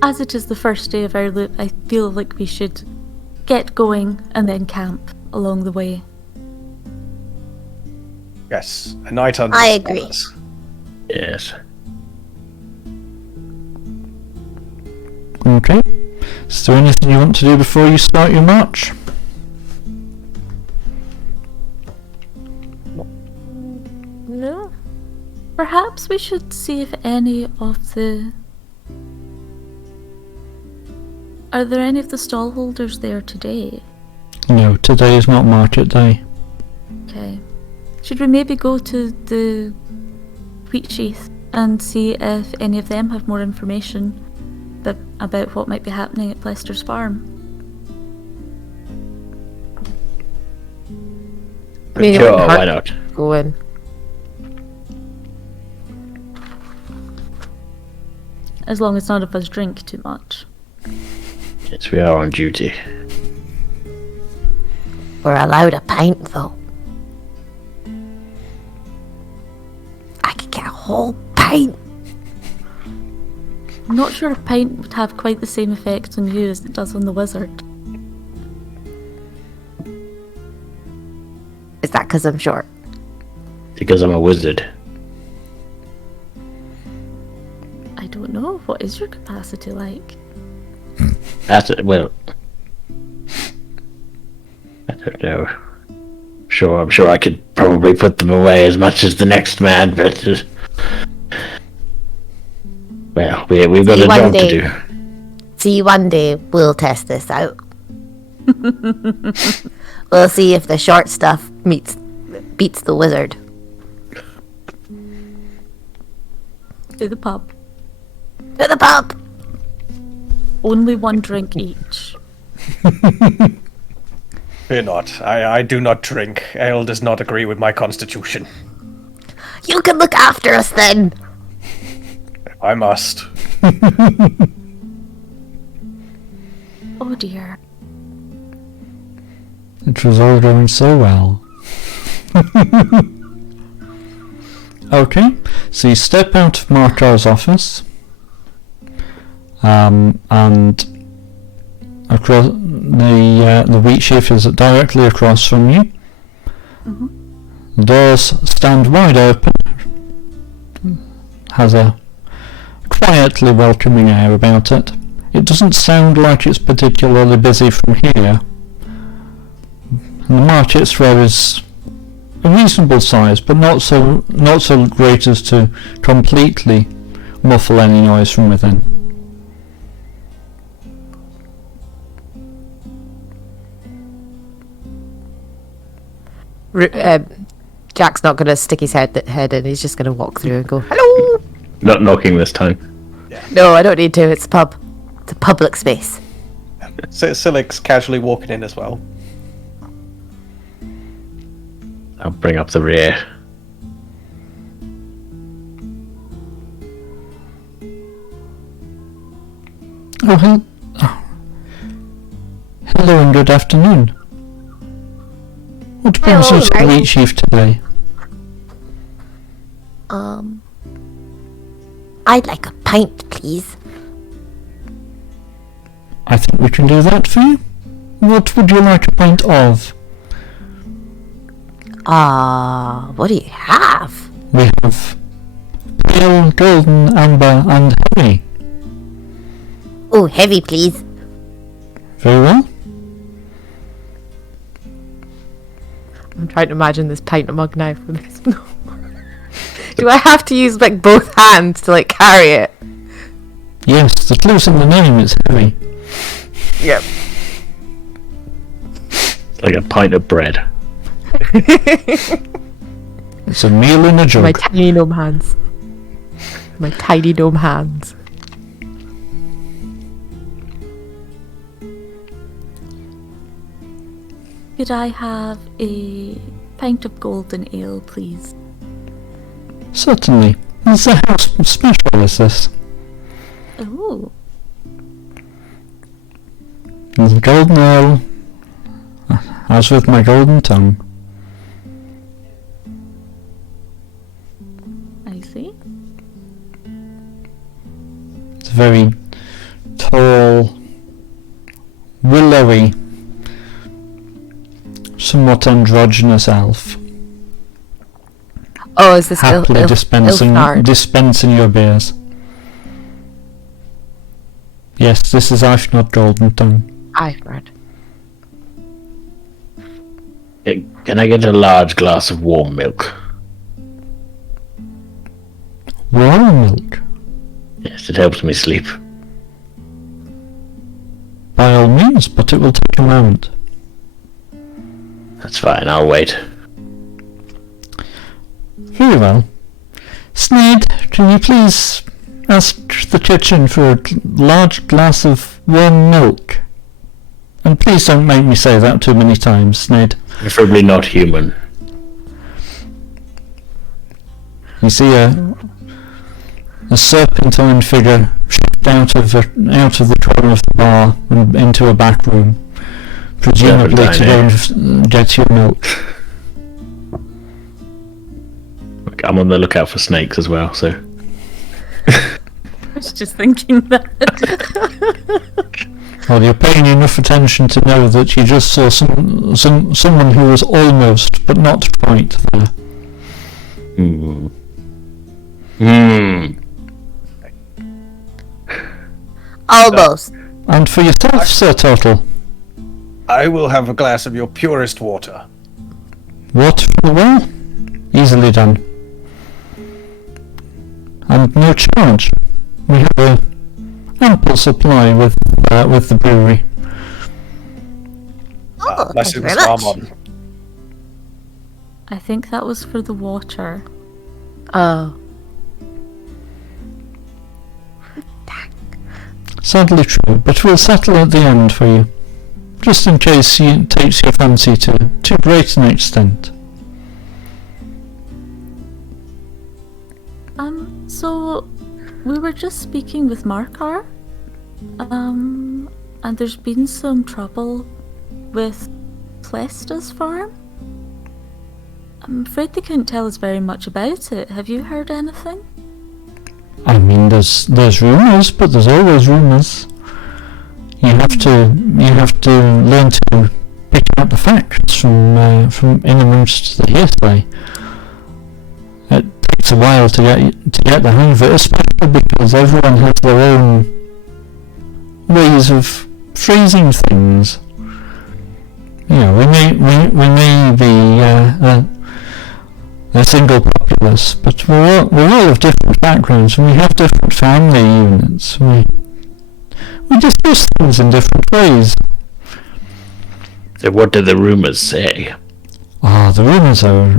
As it is the first day of our loop, I feel like we should get going and then camp along the way. Yes, a night under I the agree. stars. Yes. Okay. Is there anything you want to do before you start your march? No? Perhaps we should see if any of the... Are there any of the stallholders there today? No, today is not market day. Okay. Should we maybe go to the Wheat Sheath and see if any of them have more information about what might be happening at Plester's farm? I mean, it Sure, wouldn't why hurt not? go in. As long as none of us drink too much. Yes, we are on duty. We're allowed a pint, though. I could get a whole pint. I'm not sure a pint would have quite the same effect on you as it does on the wizard. Is that because I'm short? Because I'm a wizard. I don't know. What is your capacity like? That's it. Well, I don't know. I'm sure I could probably put them away as much as the next man, but well, we've got See, a one job day. to do. See, one day we'll test this out. We'll see if the short stuff beats the wizard. To the pub. To the pub! Only one drink each. Fear not. I do not drink. Ale does not agree with my constitution. You can look after us then! I must. Oh dear. It was all going so well. Okay, so you step out of Markar's office, and across the Wheat Sheaf is directly across from you. The doors stand wide open. Has a quietly welcoming air about it. It doesn't sound like it's particularly busy from here. And the market square is a reasonable size, but not so great as to completely muffle any noise from within. Jack's not going to stick his head in. He's just going to walk through and go, "Hello." Not knocking this time. No, I don't need to. It's a pub. It's a public space. Silic's casually walking in as well. I'll bring up the rear. Hello and good afternoon. What brings you to the Wheat Chief today? I'd like a pint, please. I think we can do that for you. What would you like a pint of? What do you have? We have pale, golden, amber, and heavy. Oh, heavy, please. Very well. I'm trying to imagine this pint of mug now for this. Do I have to use like both hands to like carry it? Yes, the clue's in the name, it's heavy. Yep. Like a pint of bread. It's a meal in a jug. My tiny gnome hands. My tiny gnome hands. Could I have a pint of golden ale, please? Certainly. It's a house special, is this? Oh, There's a golden ale, as with my golden tongue. I see. It's a very tall, willowy, somewhat androgynous elf. Oh, is this Happily dispensing your beers. Yes, this is Ifnod Golden Tongue. I've read. Can I get a large glass of warm milk? Warm milk? Yes, it helps me sleep. By all means, but it will take a moment. That's fine, I'll wait. Very well. Sneed, can you please ask the kitchen for a large glass of warm milk? And please don't make me say that too many times, Sneed. Preferably not human. You see a serpentine figure shift out of the corner of the bar and into a back room, presumably to go and get your milk. I'm on the lookout for snakes as well, so... I was just thinking that. Well, you're paying enough attention to know that you just saw someone who was almost, but not quite there. Almost. And for yourself, Sir Turtle? I will have a glass of your purest water. Water from the well? Easily done. And no charge. We have a ample supply with the brewery. Oh, thank you Blessings, very much. Armon. I think that was for the water. Oh. Sadly true, but we'll settle at the end for you. Just in case it takes your fancy to too great an extent. So we were just speaking with Markar, and there's been some trouble with Plesta's farm. I'm afraid they couldn't tell us very much about it. Have you heard anything? I mean, there's rumours, but there's always rumours. You have to learn to pick out the facts from in amongst the hearsay. It takes a while to get the hang of it, especially because everyone has their own ways of phrasing things. You know, we may be a single populace, but we're all of different backgrounds, and we have different family units. We discuss things in different ways. So what do the rumours say? The rumours are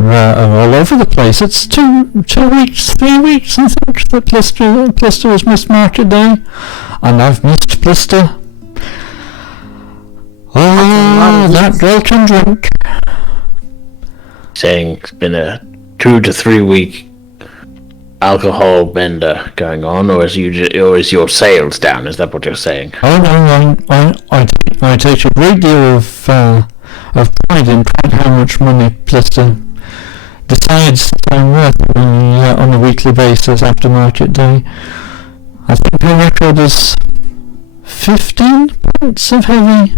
all over the place. It's 2 weeks, 3 weeks, I think, that Plister has missed Market Day, and I've missed Plister. Oh, that girl can drink. Saying it's been a 2 to 3 week alcohol bender going on, or is your sales down? Is that what you're saying? Oh no, I take a great deal of pride in quite how much money Plister decides that I'm worth on a weekly basis after Market Day. I think her record is 15 pints of heavy.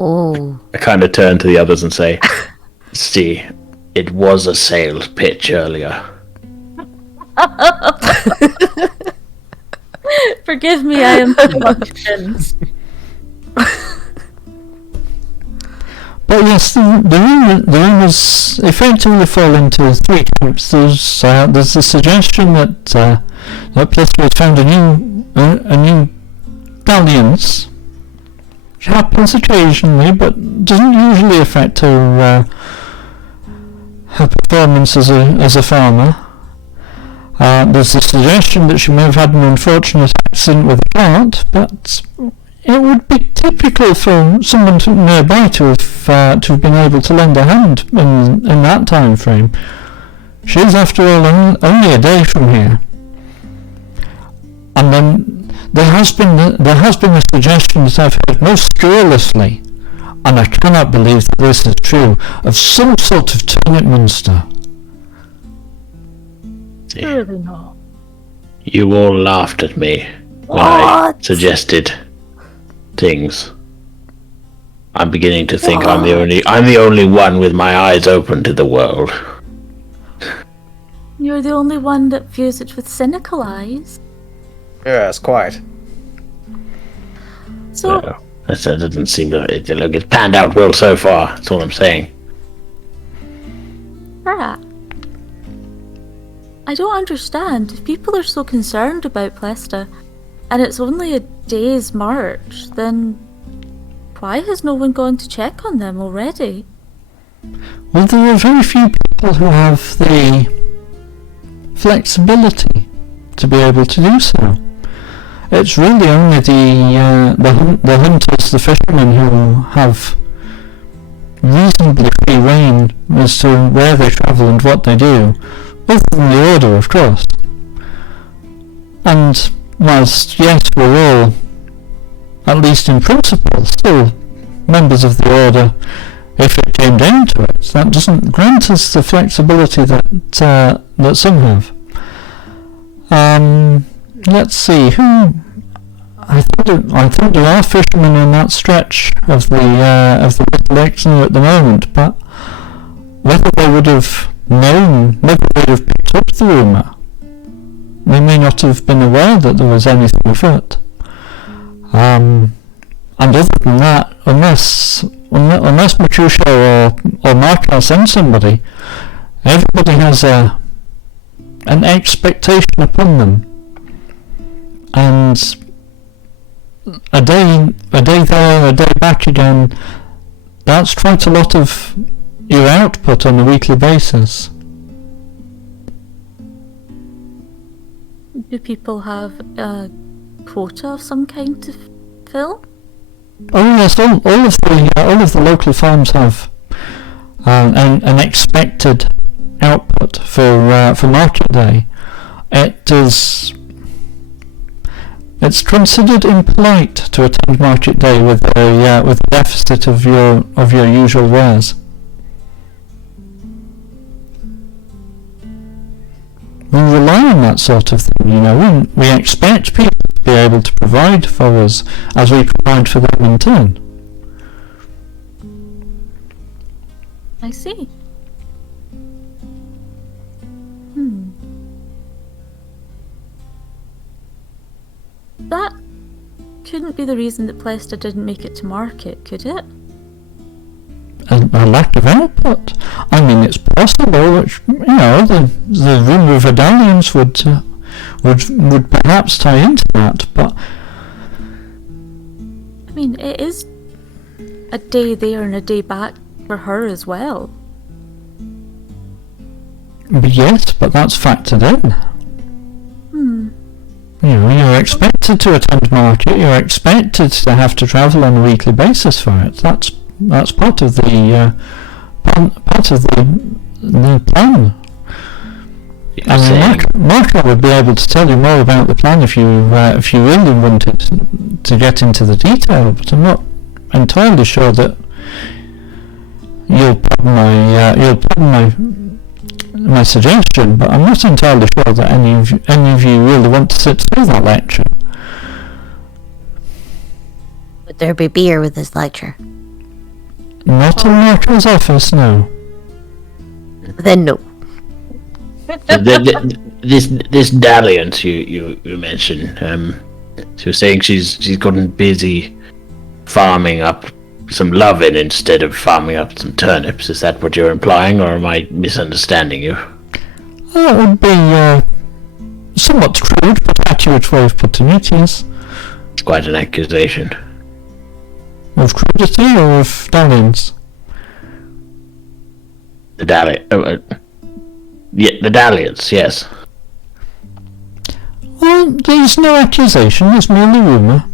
Oh. I kind of turn to the others and say, see, it was a sales pitch earlier. Forgive me, I am too much convinced. But yes, the rumours effectively fall into 3 camps. There's the suggestion that Plister has found a new dalliance, which happens occasionally, but doesn't usually affect her performance as a farmer. There's the suggestion that she may have had an unfortunate accident with a cart, but it would be typical for someone nearby to have been able to lend a hand in that time frame. She is, after all, only a day from here. And then there has been a suggestion that I've heard most scurrilously, and I cannot believe that this is true, of some sort of turnip monster. Surely not. You all laughed at me when I suggested things. I'm beginning to think I'm the only one with my eyes open to the world. You're the only one that views it with cynical eyes. Yes, quite. So, That doesn't seem to look. It's panned out well so far. That's all I'm saying. Rat, I don't understand. If people are so concerned about Plesta, and it's only a day's march, then why has no one gone to check on them already? Well, there are very few people who have the flexibility to be able to do so. It's really only the hunters, the fishermen, who have reasonably free rein as to where they travel and what they do, other than the Order, of course. And whilst, yes, we're all, at least in principle, still members of the Order, if it came down to it, that doesn't grant us the flexibility that some have. Let's see, I think there are fishermen in that stretch of the Little Exner at the moment, but whether they would have known, whether they'd have picked up the rumour, they may not have been aware that there was anything afoot. And other than that, unless Matrusha or Markar send somebody, everybody has an expectation upon them. And a day there, a day back again, that's quite a lot of your output on a weekly basis. Do people have a quota of some kind to fill? Oh yes, all of the local farms have an expected output for Market Day. It's considered impolite to attend Market Day with a deficit of your usual wares. We rely on that sort of thing, you know. We expect people to be able to provide for us as we provide for them in turn. I see. That couldn't be the reason that Plesta didn't make it to market, could it? A lack of output. I mean, it's possible that the rumour of Adalians would perhaps tie into that, but I mean, it is a day there and a day back for her as well. yes, but that's factored in. You're expected to attend market. You're expected to have to travel on a weekly basis for it. That's part of the plan. I mean, Marco would be able to tell you more about the plan if you really wanted to get into the detail. But I'm not entirely sure that you'll pardon my suggestion. But I'm not entirely sure that any of you really want to sit through that lecture. Would there be beer with this lecture? Not in Marco's office, no. Then no. This dalliance you mentioned, she was saying she's gotten busy farming up some loving instead of farming up some turnips. Is that what you're implying, or am I misunderstanding you? That would be somewhat crude, but accurate way of putting it, yes. It's quite an accusation. Of crudity or of dalliance? The dalliance, yes. Well, there's no accusation, there's merely rumour.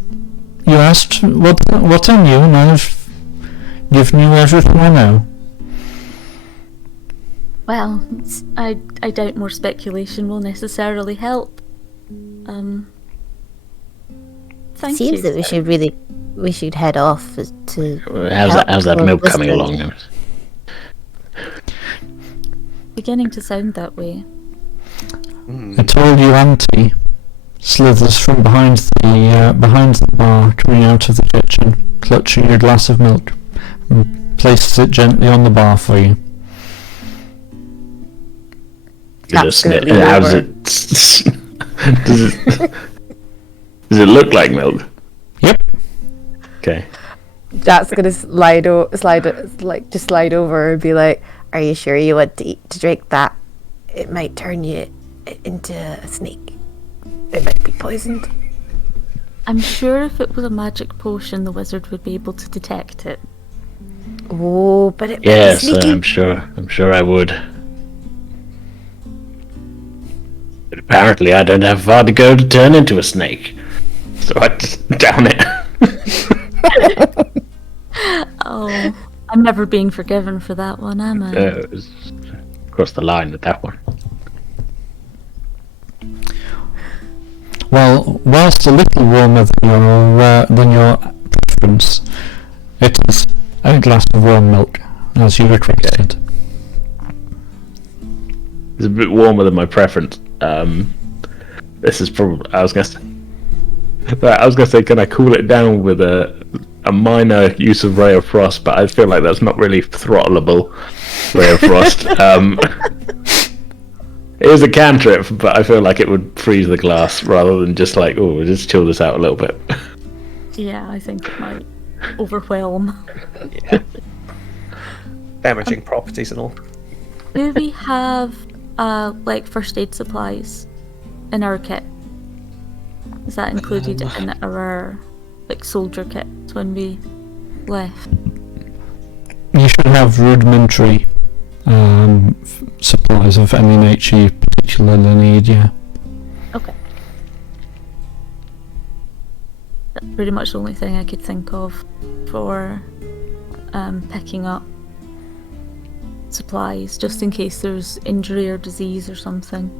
You asked what I knew, and I've given you everything I know. Well, I doubt more speculation will necessarily help. Thank Seems you. that we should head off to. How's that milk coming along? Beginning to sound that way. I told you, Auntie slithers from behind the bar, coming out of the kitchen, clutching your glass of milk, and places it gently on the bar for you. How's it? Does it look like milk? Yep. Okay. Jack's gonna slide over and be like, Are you sure you want to drink that? It might turn you into a snake. It might be poisoned. I'm sure if it was a magic potion, the wizard would be able to detect it. Oh, but it might Yes, be sneaky. I'm sure I would. But apparently I don't have far to go to turn into a snake. So I just down it. Oh, I'm never being forgiven for that one, am I? Cross the line with that one. Well, whilst a little warmer than your preference, it is a glass of warm milk, as you requested. It's a bit warmer than my preference. This is probably. I was gonna say, can I cool it down with a minor use of Ray of Frost? But I feel like that's not really throttleable. Ray of Frost. It is a cantrip, but I feel like it would freeze the glass rather than just like, oh, we'll just chill this out a little bit. Yeah, I think it might overwhelm. Yeah. Damaging properties and all. Do we have like first aid supplies in our kit? Is that included in our like soldier kits when we left? You should have rudimentary supplies of any nature you particularly need, yeah. Okay. That's pretty much the only thing I could think of for picking up supplies, just in case there's injury or disease or something.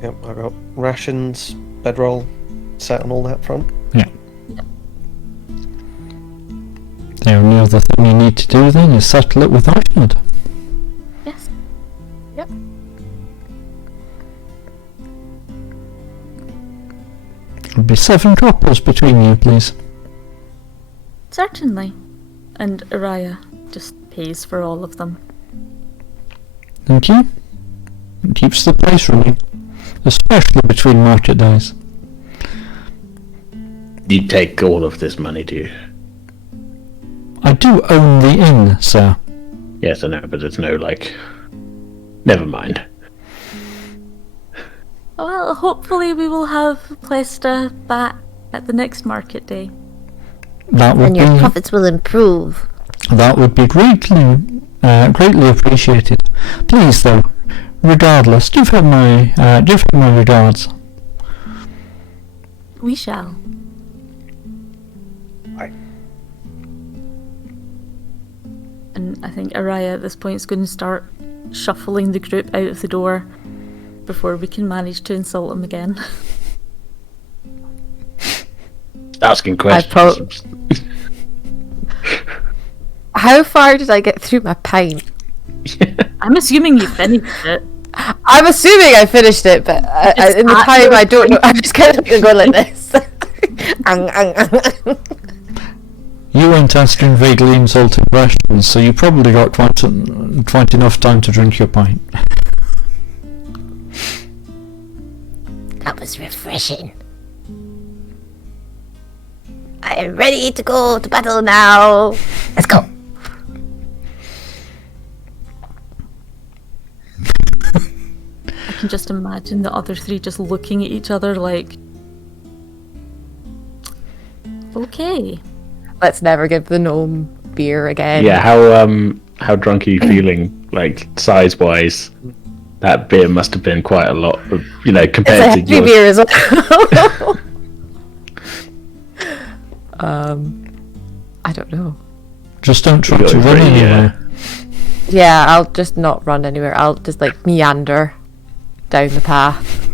Yep, I got rations, bedroll, set on all that front. Yeah. The only other thing you need to do then is settle it with Ashmad. Yes. Yep. It'll be 7 coppers between you, please. Certainly. And Araya just pays for all of them. Thank you. It keeps the place running, especially between market days. You take all of this money, do you? I do own the inn, sir. Yes, I know, but there's no, Never mind. Well, hopefully we will have Plesta back at the next market day. That would And your profits will improve. That would be greatly appreciated. Please, though, regardless, give her my regards. We shall. Aye. And I think Araya at this point is going to start shuffling the group out of the door before we can manage to insult him again. Asking questions. How far did I get through my pint? I'm assuming you finished it. I'm assuming I finished it, but in the time I don't know. I'm just kind of going like this. You weren't asking vaguely insulting questions, so you probably got quite enough time to drink your pint. That was refreshing. I am ready to go to battle now. Let's go. I can just imagine the other three just looking at each other like, okay. Let's never give the gnome beer again. Yeah, how drunk are you feeling, size-wise? That beer must have been quite a lot, compared to It's a heavy yours. beer as well. I don't know. Just don't try You to got run pretty, anywhere. Yeah, I'll just not run anywhere. I'll just meander down the path.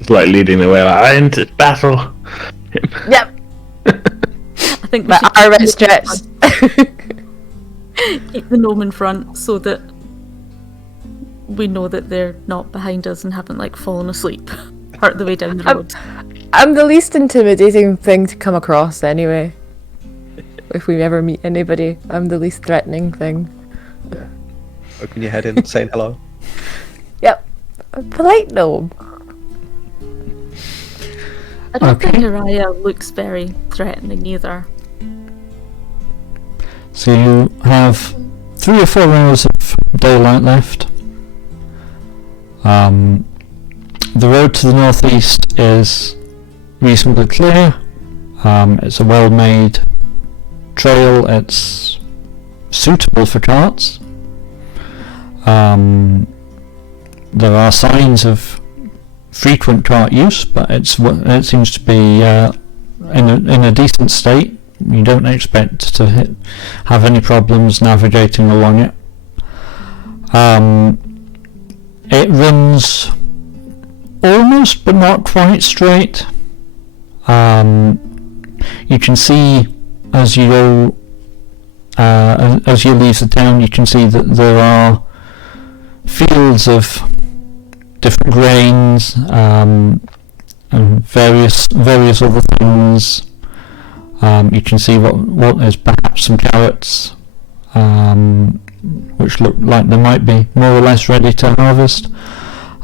It's like leading the way, into battle. Yep. I think we My should arm keep outstretched. keep the gnome in front so that we know that they're not behind us and haven't fallen asleep part of the way down the road. I'm the least intimidating thing to come across anyway. If we ever meet anybody, I'm the least threatening thing. Poking your head in, saying hello. Yep. A polite gnome. I don't Okay. think Araya looks very threatening either. So you have 3 or 4 hours of daylight left. The road to the northeast is reasonably clear. It's a well-made trail. It's suitable for carts. There are signs of frequent cart use, but it seems to be in a decent state. You don't expect to have any problems navigating along it. It runs almost but not quite straight. You can see as you go, as you leave the town, you can see that there are fields of different grains and various other things. You can see what is perhaps some carrots, which look like they might be more or less ready to harvest.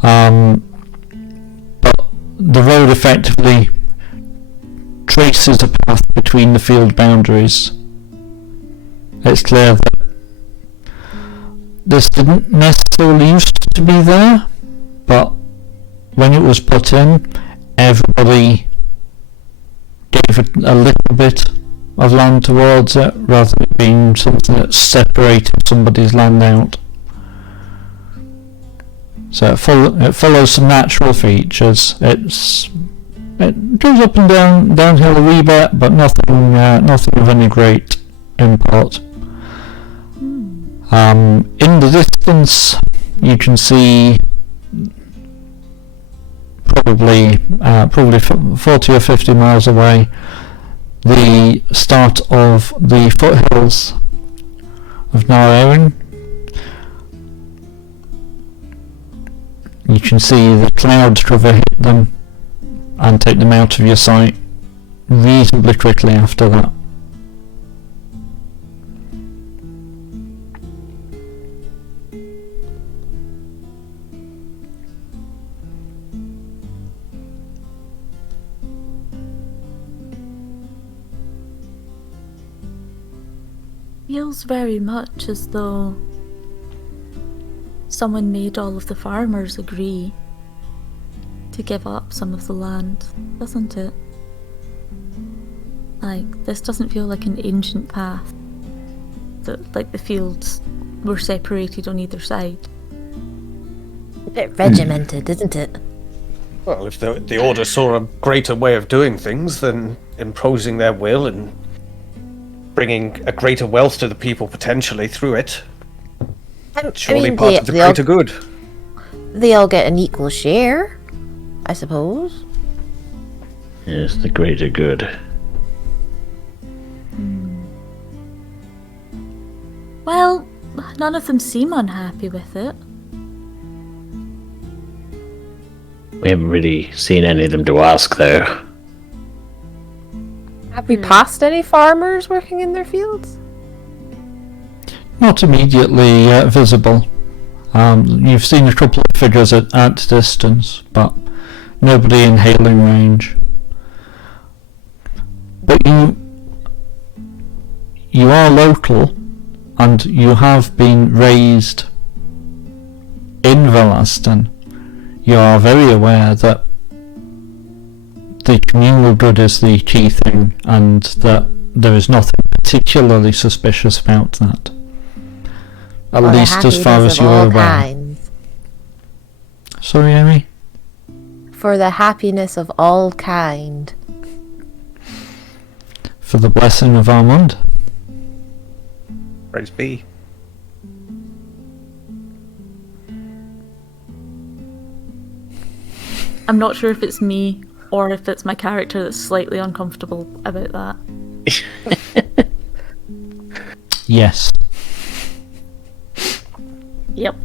But the road effectively traces a path between the field boundaries. It's clear that this didn't necessarily used to be there, but when it was put in, everybody gave it a little bit of land towards it, rather than being something that separated somebody's land out. So it follows some natural features. It goes up and downhill a wee bit, but nothing of any great import. In the distance, you can see probably 40 or 50 miles away the start of the foothills of Narrowing. You can see the cloud cover hit them and take them out of your sight reasonably quickly after that. feels very much as though someone made all of the farmers agree to give up some of the land, doesn't it? Like, this doesn't feel like an ancient path. Like the fields were separated on either side. A bit regimented, isn't it? Well, if the Order saw a greater way of doing things than imposing their will and bringing a greater wealth to the people potentially through it, surely part of the greater good. They all get an equal share, I suppose. Yes, the greater good. Well, none of them seem unhappy with it. We haven't really seen any of them to ask, though. Have we passed any farmers working in their fields? Not immediately visible. You've seen a couple of figures at distance, but nobody in hailing range. But you are local, and you have been raised in Varlastan. You are very aware that the communal good is the key thing, and that there is nothing particularly suspicious about that. At least as far as you're aware. Sorry, Amy? For the happiness of all kind. For the blessing of Armand. Praise be. I'm not sure if it's me or if it's my character that's slightly uncomfortable about that. Yes. Yep.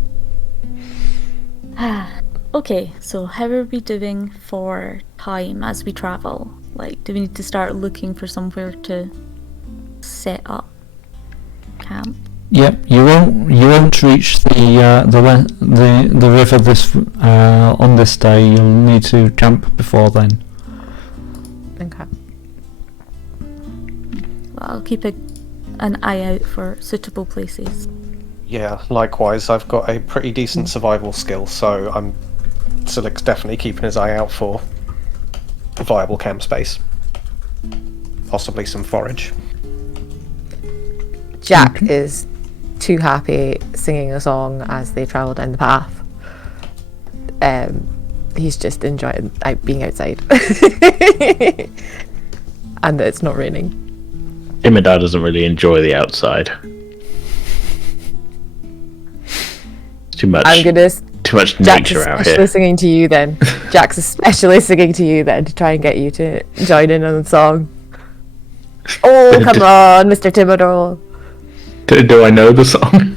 Okay, so how are we doing for time as we travel? Like, do we need to start looking for somewhere to set up camp? Yep, you won't reach the river this on this day. You'll need to camp before then. Okay. Well, I'll keep an eye out for suitable places. Yeah, likewise, I've got a pretty decent survival skill, so Silik's definitely keeping his eye out for a viable camp space. Possibly some forage. Jack is too happy singing a song as they travel down the path. He's just enjoying being outside. And it's not raining. Imidar doesn't really enjoy the outside. Too much. Too much Jack's nature out especially here. singing to you then. Jack's especially singing to you then to try and get you to join in on the song. Oh, come on, Mr. Timidor. Do I know the song?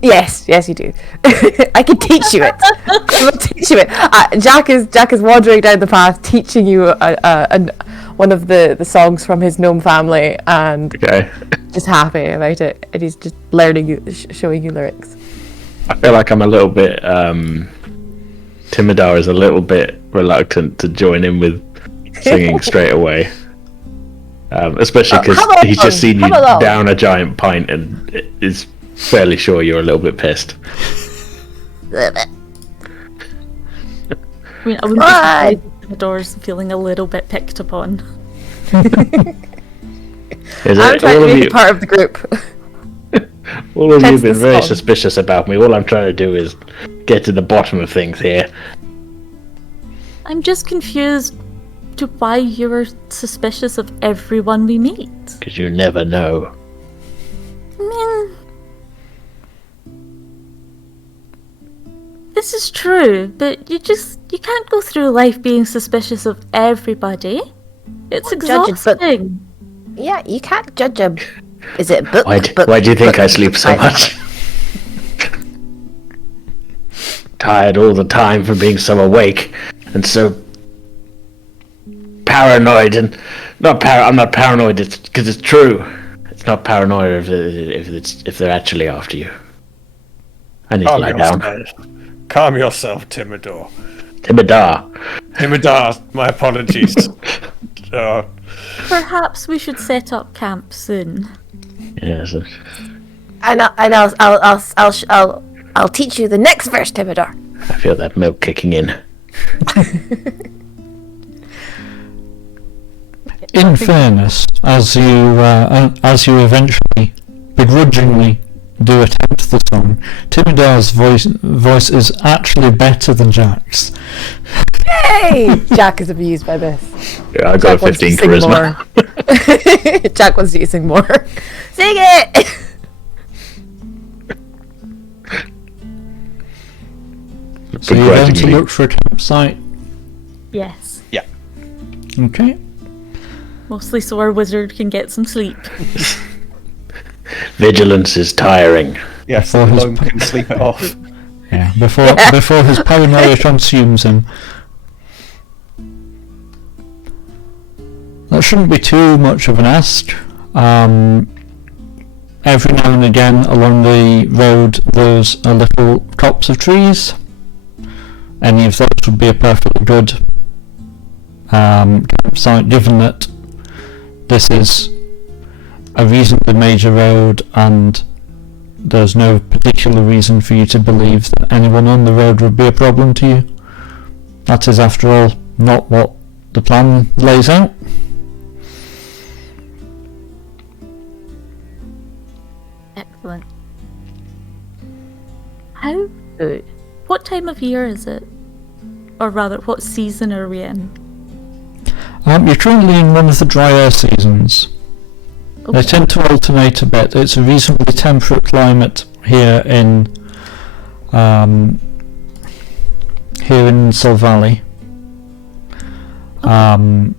Yes, you do. I can teach you it. I will teach you it. Jack is wandering down the path, teaching you one of the songs from his gnome family, and Okay. just happy about it. And he's just learning you, showing you lyrics. I feel like I'm a little bit. Timidar is a little bit reluctant to join in with singing straight away. Especially because he's just seen you down a giant pint and is fairly sure you're a little bit pissed. I mean, I wouldn't be surprised if the door's feeling a little bit picked upon. I'm trying to be part of the group. All of you have been the very song. suspicious about me. All I'm trying to do is get to the bottom of things here. I'm just confused to why you were suspicious of everyone we meet. Because you never know. I mean, this is true, but you can't go through life being suspicious of everybody. It's exhausting. Yeah, you can't judge a... Is it book? Why do you think I sleep so much? Tired all the time from being so awake and so paranoid, and I'm not paranoid. It's because it's true. It's not paranoia if they're actually after you. I need to lie down. Calm yourself, Timidor. Timidar. My apologies. Perhaps we should set up camp soon. Yes. And I'll teach you the next verse, Timidor. I feel that milk kicking in. In fairness, as you eventually, begrudgingly, do attempt the song, Timidor's voice is actually better than Jack's. Hey! Jack is amused by this. Yeah, I got Jack a wants to 15 sing charisma. more. Jack wants you to sing more. Sing it! So you're going to Begrudgingly. look for a campsite? Yes. Yeah. Okay. Mostly so our wizard can get some sleep. Vigilance is tiring. Yes, Before his Loam can sleep it off. Yeah, before his paranoia consumes him. That shouldn't be too much of an ask. Every now and again along the road there's a little copse of trees. Any of those would be a perfectly good campsite, given that this is a reasonably major road and there's no particular reason for you to believe that anyone on the road would be a problem to you. That is, after all, not what the plan lays out. Excellent. What time of year is it? Or rather, what season are we in? You're currently in one of the drier seasons. They tend to alternate a bit. It's a reasonably temperate climate here in Sil Valley. But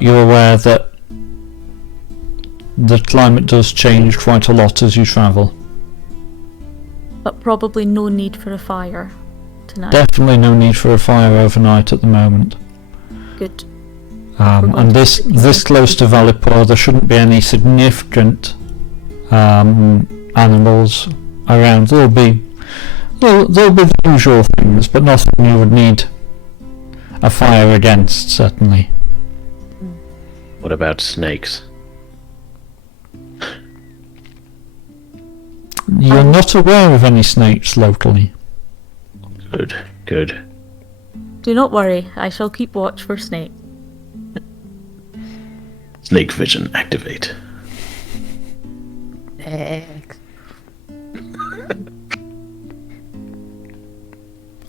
you're aware that the climate does change quite a lot as you travel. But probably no need for a fire tonight. Definitely no need for a fire overnight at the moment. Good. And this close to Valipur, there shouldn't be any significant animals around. There'll be the usual things, but nothing you would need a fire against, certainly. What about snakes? You're not aware of any snakes locally. Good. Do not worry, I shall keep watch for snake. Snake vision activate. Okay.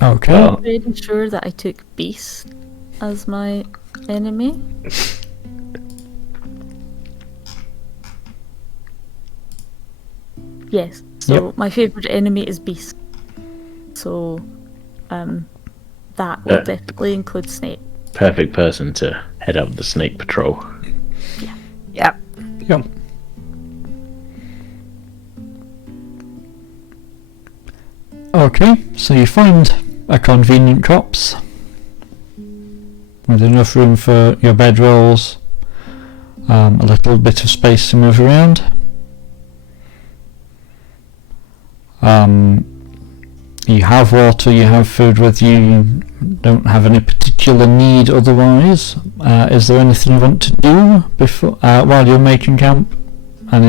Well, I'm pretty sure that I took beast as my enemy. Yes, so my favourite enemy is beast. So, that will definitely include snake. perfect person to head up the snake patrol. Yep. Yep. Okay, so you find a convenient copse with enough room for your bedrolls, a little bit of space to move around. You have water, you have food with you, you don't have any particular need otherwise. Is there anything you want to do before, while you're making camp and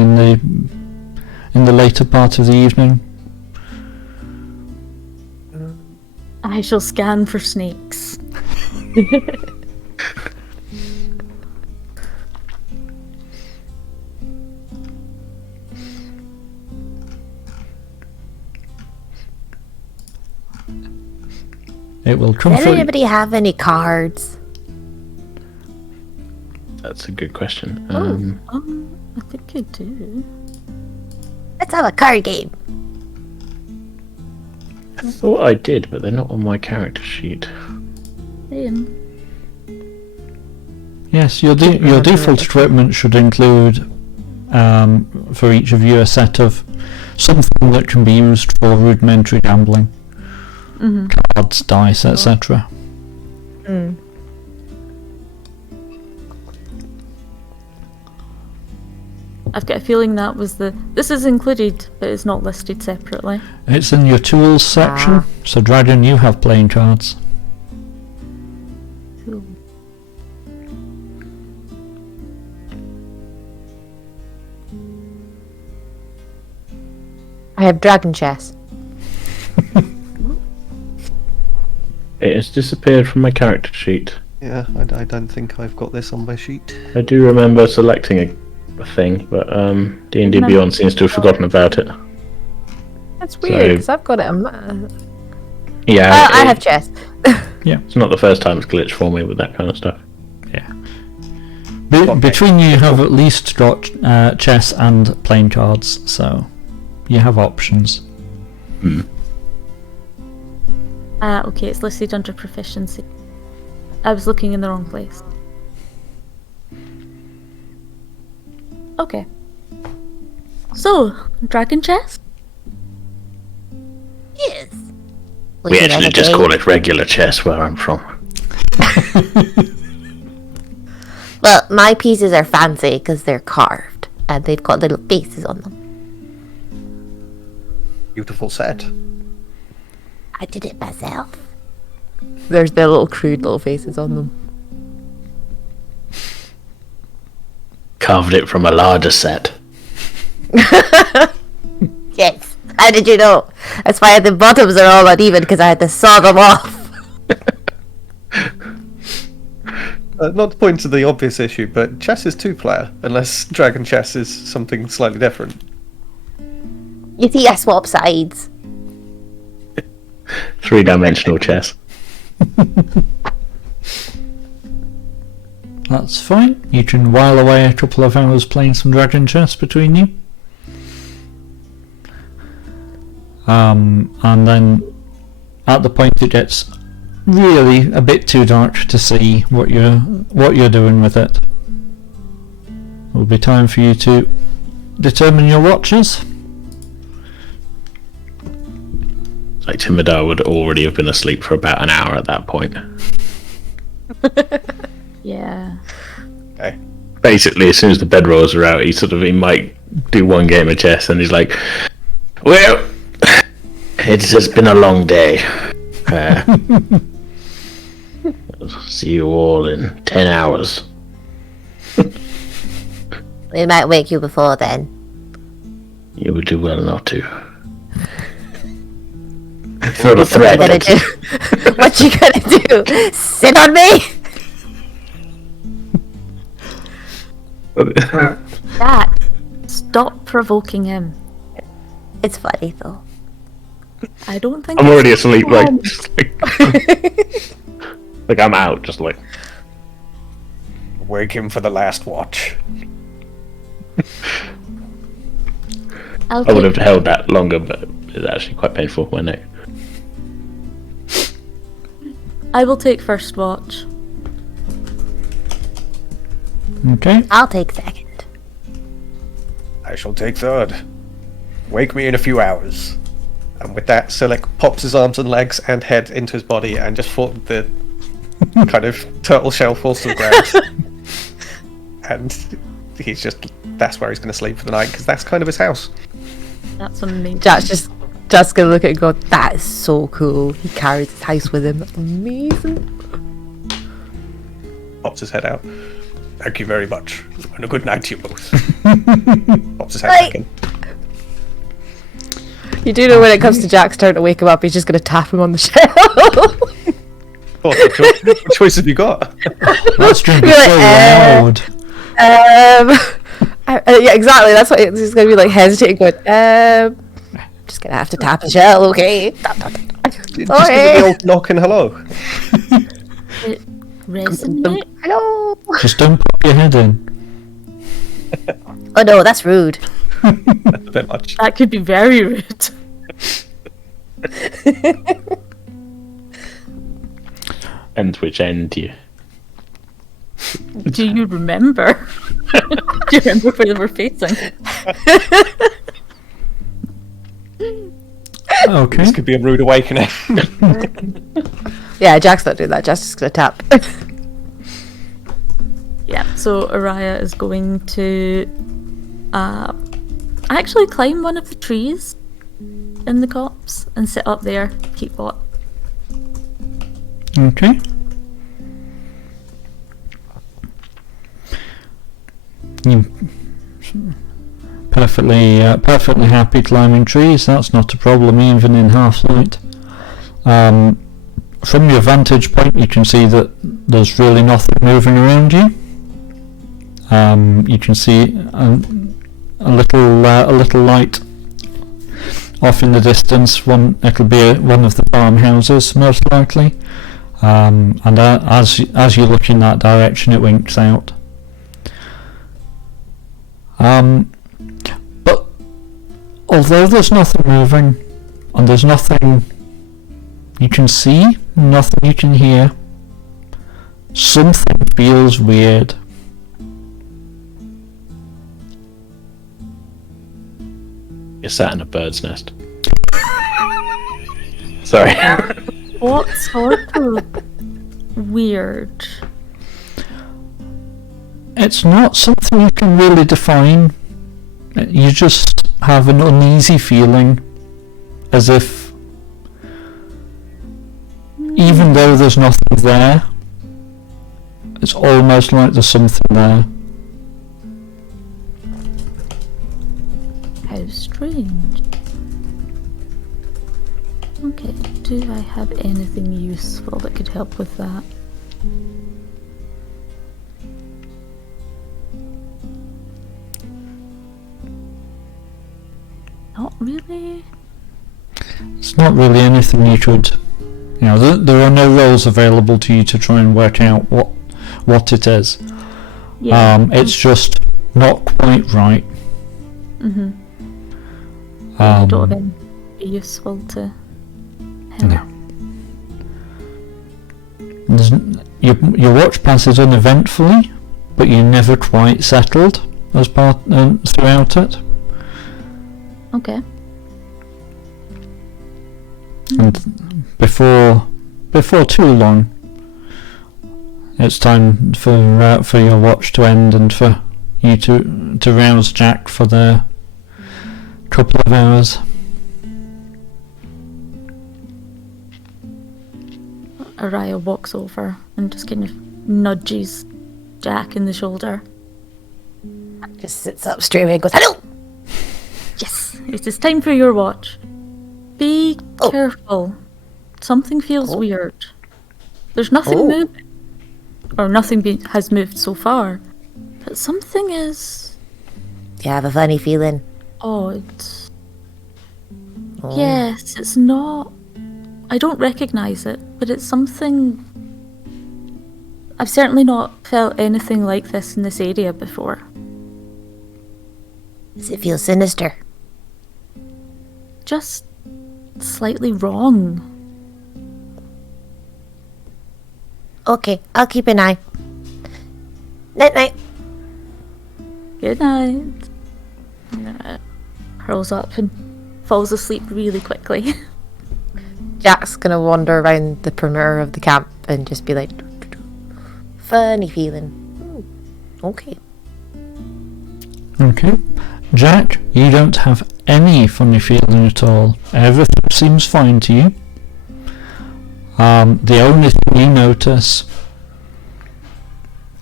in the later part of the evening? I shall scan for snakes. It will Does comfort. anybody have any cards? That's a good question. I think I do. Let's have a card game. I thought I did, but they're not on my character sheet. Same. Yes, your default equipment should include, for each of you, a set of something that can be used for rudimentary gambling. Mm-hmm. Cards, dice, etc. I've got a feeling that was this is included, but it's not listed separately. It's in your tools section, so Dragon, you have playing cards. Cool. I have dragon chess. It has disappeared from my character sheet. Yeah, I don't think I've got this on my sheet. I do remember selecting a thing, but D&D Beyond seems to have forgotten about it. That's weird, because I've got it on Yeah, I have chess. It's not the first time it's glitched for me with that kind of stuff. Between you have at least got chess and playing cards, so you have options. Okay, it's listed under proficiency. I was looking in the wrong place. Okay. So, dragon chess? Yes. We actually just call it regular chess where I'm from. Well, my pieces are fancy because they're carved and they've got little faces on them. Beautiful set. I did it myself. There's their little crude little faces on them. Carved it from a larger set. Yes. How did you know? That's why the bottoms are all uneven because I had to saw them off. Not to point to the obvious issue, but chess is 2-player, unless dragon chess is something slightly different. You see, I swap sides. 3-dimensional chess. That's fine. You can while away a couple of hours playing some dragon chess between you. And then at the point it gets really a bit too dark to see what you're doing with it. It will be time for you to determine your watches. Like Timidar would already have been asleep for about an hour at that point. Yeah. Okay. Basically, as soon as the bedrolls are out, he might do one game of chess, and he's like, "Well, it's just been a long day. I'll see you all in 10 hours." We might wake you before then. You would do well not to. Throw the thread. What you gonna do? Sit on me? Jack, stop provoking him. It's funny though. I don't think I'm it's already asleep, fun. like I'm out, just like. Wake him for the last watch. I'll I would take- have held that longer, but it's actually quite painful for my neck. I will take first watch. Okay. I'll take second. I shall take third. Wake me in a few hours. And with that, Silic pops his arms and legs and head into his body and just the kind of turtle shell falls to the ground. And that's where he's going to sleep for the night, because that's kind of his house. That's amazing. Jack's gonna look at it and go, "That is so cool. He carries his house with him. That's amazing." Pops his head out. Thank you very much. And a good night to you both. Pops his head back in. You do know when it comes to Jack's turn to wake him up, he's just gonna tap him on the shell. What choice have you got? That's going to be You're so like, loud. Yeah, exactly. That's what he's gonna be like, hesitating, going, just gonna have to tap the shell, okay? Just give it the old knock and hello. Resonate? Hello. Just don't pop your head in. Oh no, that's rude. That's a bit much. That could be very rude. And which end do you? Do you remember? Do you remember where they were facing? Okay. This could be a rude awakening. Yeah, Jack's not doing that. Jack's just gonna tap. Yeah, so Araya is going to actually climb one of the trees in the copse and sit up there, keep watch. Okay. You perfectly happy climbing trees. That's not a problem, even in half light. From your vantage point, you can see that there's really nothing moving around you. You can see a little light off in the distance. It'll be one of the farmhouses, most likely. And as you look in that direction, it winks out. But although there's nothing moving, and there's nothing you can see, nothing you can hear, something feels weird. You're sat in a bird's nest. Sorry. What sort of weird? It's not something you can really define. You just have an uneasy feeling, as if even though there's nothing there, it's almost like there's something there. How strange. Okay, do I have anything useful that could help with that? Not really. It's not really anything you could, there are no roles available to you to try and work out what it is. Yeah. It's just not quite right. I don't think it'd be useful to help. No. Your watch passes uneventfully, but you're never quite settled as throughout it. Okay. And before too long, it's time for your watch to end and for you to rouse Jack for the couple of hours. Araya walks over and just kind of nudges Jack in the shoulder. Just sits up straight away and goes, hello! Yes, it is time for your watch. Be careful. Something feels weird. There's nothing moving. Or nothing has moved so far. But something is Do you have a funny feeling? odd. Yes, it's not... I don't recognise it, but it's something... I've certainly not felt anything like this in this area before. Does it feel sinister? Just slightly wrong. Okay, I'll keep an eye. Night-night. Good night. Curls up and falls asleep really quickly. Jack's gonna wander around the perimeter of the camp and just be like, Funny feeling. Okay. Okay. Jack, you don't have any funny feeling at all. Everything seems fine to you. The only thing you notice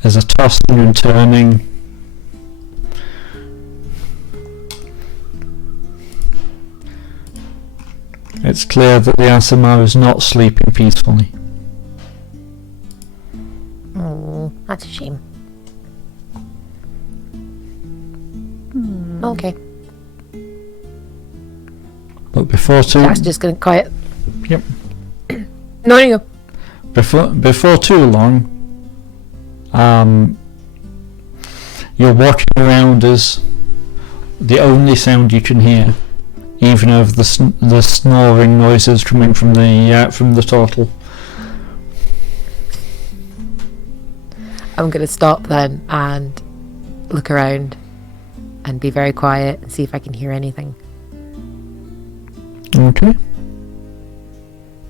is a tossing and turning. It's clear that the Asimar is not sleeping peacefully. Oh, that's a shame. Okay. But before Jack's just gonna quiet. Yep. No. Before too long, you're walking around as the only sound you can hear, even over the snoring noises coming from the turtle. I'm gonna stop then and look around and be very quiet and see if I can hear anything. Okay.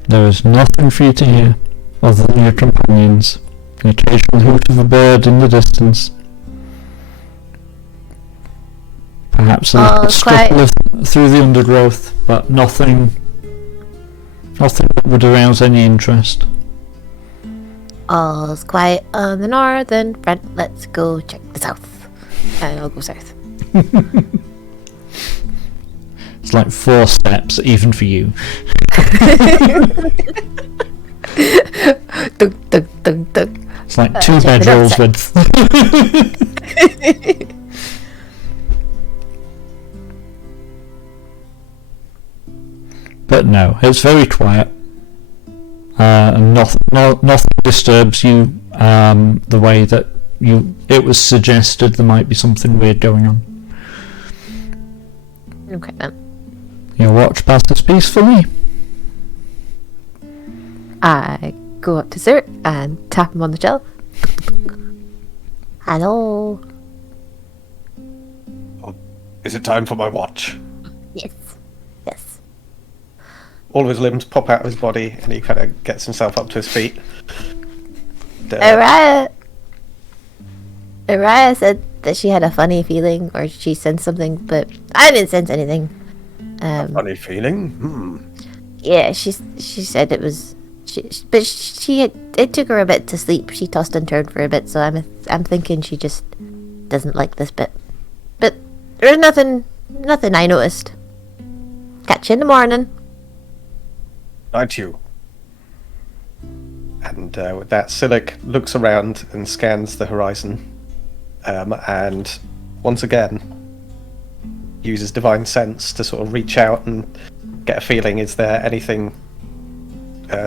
There is nothing for you to hear other than your companions, the occasional hoot of a bird in the distance. Perhaps a little scuffle through the undergrowth, but nothing that would arouse any interest. All's quiet on the northern front. Let's go check the south. And I'll go south. It's like 4 steps, even for you. Dug, dug, dug, dug. It's like 2 check it bedrolls outside. with... But no, it's very quiet. And nothing disturbs you the way that it was suggested there might be something weird going on. Okay then. Your watch passes peacefully. I go up to Sir and tap him on the shelf. Hello. Is it time for my watch? Yes. Yes. All of his limbs pop out of his body, and he kind of gets himself up to his feet. Araya said that she had a funny feeling, or she sensed something, but I didn't sense anything. Funny feeling? Yeah, she said it was. It took her a bit to sleep. She tossed and turned for a bit, so I'm thinking she just doesn't like this bit. But there's nothing I noticed. Catch you in the morning. Night you. And with that, Silic looks around and scans the horizon, and once again uses divine sense to sort of reach out and get a feeling. Is there anything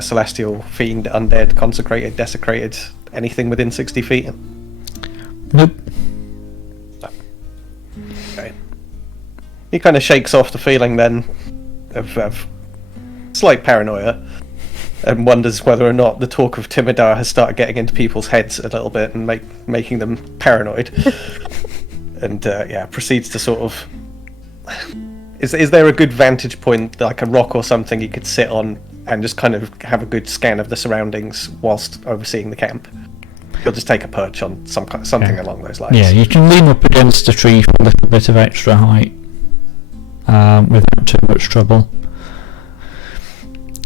celestial, fiend, undead, consecrated, desecrated, anything within 60 feet? Nope. No. Okay. He kind of shakes off the feeling then of slight paranoia, and wonders whether or not the talk of Timidar has started getting into people's heads a little bit and making them paranoid. And proceeds to sort of... Is there a good vantage point, like a rock or something you could sit on and just kind of have a good scan of the surroundings whilst overseeing the camp? You'll just take a perch on something along those lines. Yeah, you can lean up against a tree for a little bit of extra height without too much trouble.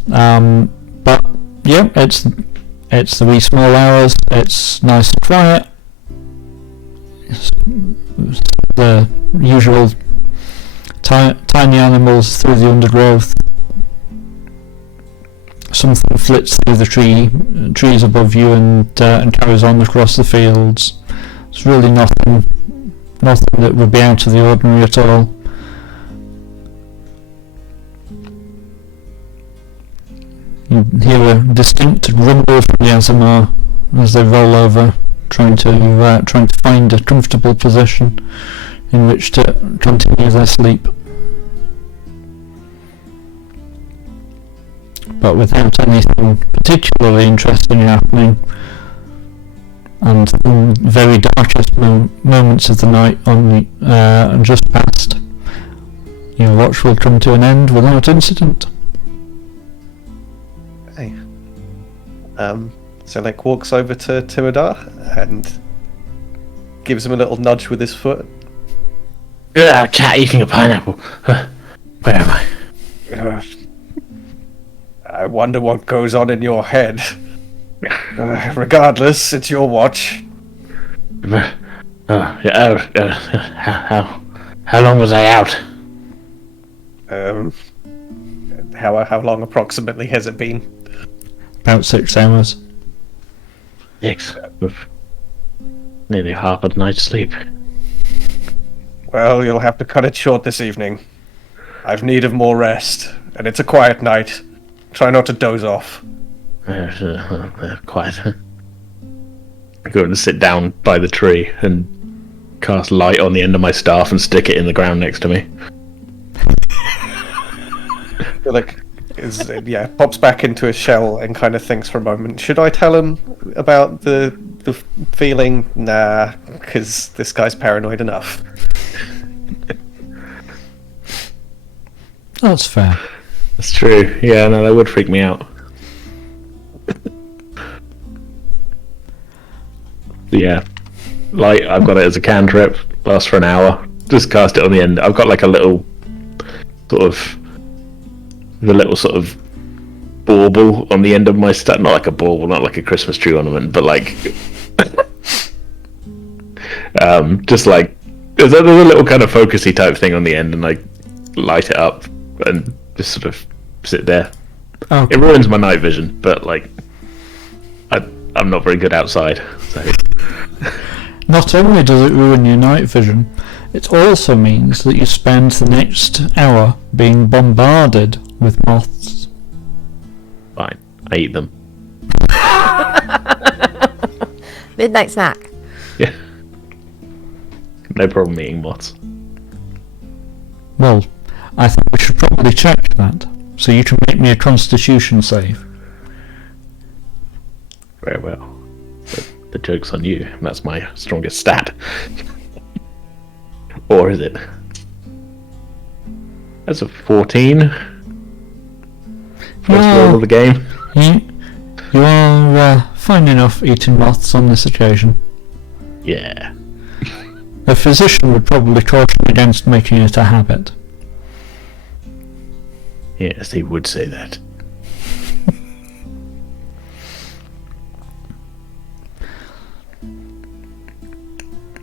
But yeah, it's the wee small hours. It's nice and quiet. It's the usual tiny animals through the undergrowth. Something flits through the trees above you and carries on across the fields. It's really nothing that would be out of the ordinary at all. You hear a distinct rumble from the Azamar as they roll over, trying to find a comfortable position in which to continue their sleep. But without anything particularly interesting happening, and the very darkest moments of the night just past, your watch will come to an end without incident. Hey. Selek walks over to Timidar and gives him a little nudge with his foot. Cat eating a pineapple. Where am I? I wonder what goes on in your head. Regardless, it's your watch. How long was I out? How long approximately has it been? About 6 hours. 6. With nearly half a night's sleep. Well, you'll have to cut it short this evening. I've need of more rest, and it's a quiet night. Try not to doze off. Quiet. I go and sit down by the tree and cast light on the end of my staff and stick it in the ground next to me. Pops back into his shell and kind of thinks for a moment. Should I tell him about the feeling? Nah, because this guy's paranoid enough. That's fair. That's true. Yeah, no, that would freak me out. Yeah, light. I've got it as a cantrip. Lasts for an hour. Just cast it on the end. I've got like a little sort of bauble on the end of my staff. Not like a bauble, not like a Christmas tree ornament, but like just like there's a little kind of focusy type thing on the end, and like light it up and just sort of sit there. Okay. It ruins my night vision, but like, I'm not very good outside. So. Not only does it ruin your night vision, it also means that you spend the next hour being bombarded with moths. Fine, I eat them. Midnight snack. Yeah. No problem eating moths. Well, I think we should probably check that, so you can make me a constitution save. Very well. The joke's on you. That's my strongest stat. Or is it? That's a 14. First roll of the game. You are fine enough eating moths on this occasion. Yeah. A physician would probably caution against making it a habit. Yes, he would say that.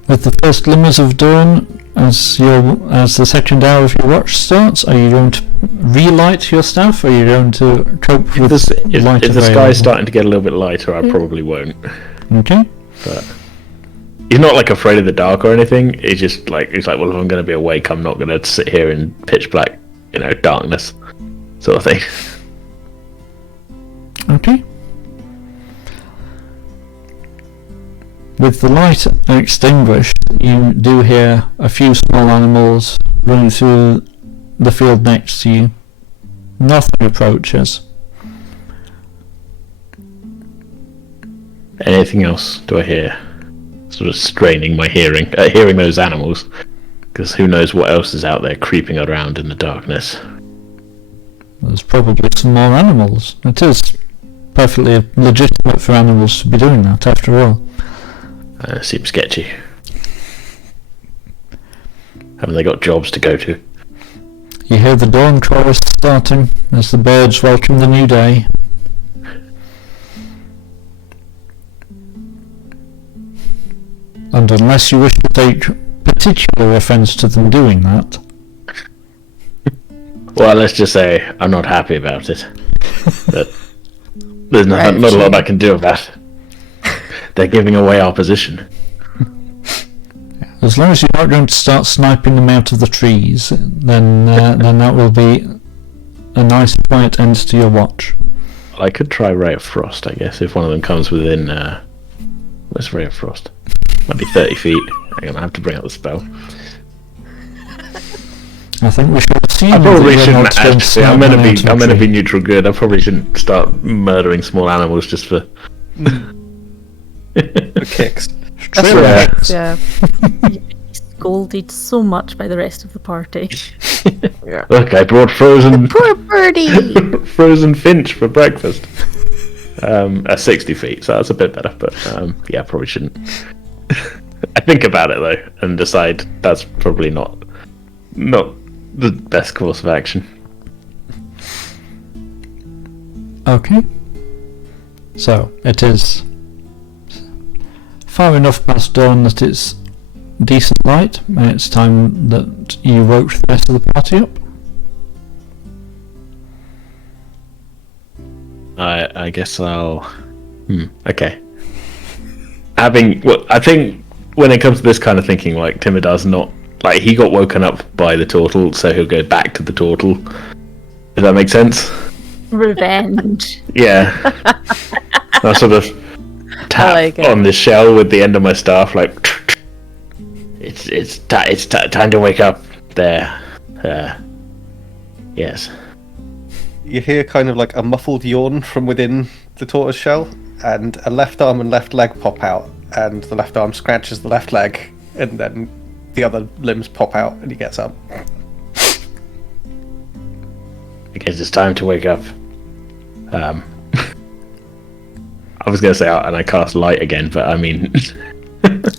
With the first glimmers of dawn, as the second hour of your watch starts, are you going to relight your stuff, or are you going to cope with light If the available? sky's starting to get a little bit lighter, I probably won't. Okay. But he's not like afraid of the dark or anything. He's just like, well, if I'm going to be awake, I'm not going to sit here in pitch black, darkness, sort of thing. Okay. With the light extinguished, you do hear a few small animals running through the field next to you. Nothing approaches. Anything else do I hear? Sort of straining my hearing, hearing those animals, because who knows what else is out there creeping around in the darkness. There's probably some more animals. It is perfectly legitimate for animals to be doing that, after all. Seems sketchy. Haven't they got jobs to go to? You hear the dawn chorus starting as the birds welcome the new day. And unless you wish to take particular offence to them doing that... Well, let's just say I'm not happy about it. But there's not a lot I can do about it. They're giving away our position. As long as you're not going to start sniping them out of the trees, then that will be a nice quiet end to your watch. Well, I could try Ray of Frost, I guess, if one of them comes within... Where's Ray of Frost? Might be 30 feet. I'm going to have to bring out the spell. I think we should assume I probably that shouldn't actually. I'm going to be tree. neutral good. I probably shouldn't start murdering small animals just for... For kicks. That's True. right. Yeah. Scolded so much by the rest of the party. Look, I brought frozen Poor birdie. frozen finch for breakfast. At 60 feet, so that's a bit better. But yeah, probably shouldn't. I think about it though, and decide that's probably not the best course of action. Okay. So, it is far enough past dawn that it's decent light, and it's time that you woke the rest of the party up. I guess I'll... okay. I think when it comes to this kind of thinking, like, Timidar's not... Like, he got woken up by the turtle, so he'll go back to the turtle. Does that make sense? Revenge. Yeah. I'll sort of tap like it. on the shell with the end of my staff, like... It's time to wake up. There. Yes. You hear kind of like a muffled yawn from within the tortoise shell, and a left arm and left leg pop out, and the left arm scratches the left leg, and then the other limbs pop out, and he gets up. I guess it's time to wake up. I was going to say, and I cast light again, but I mean...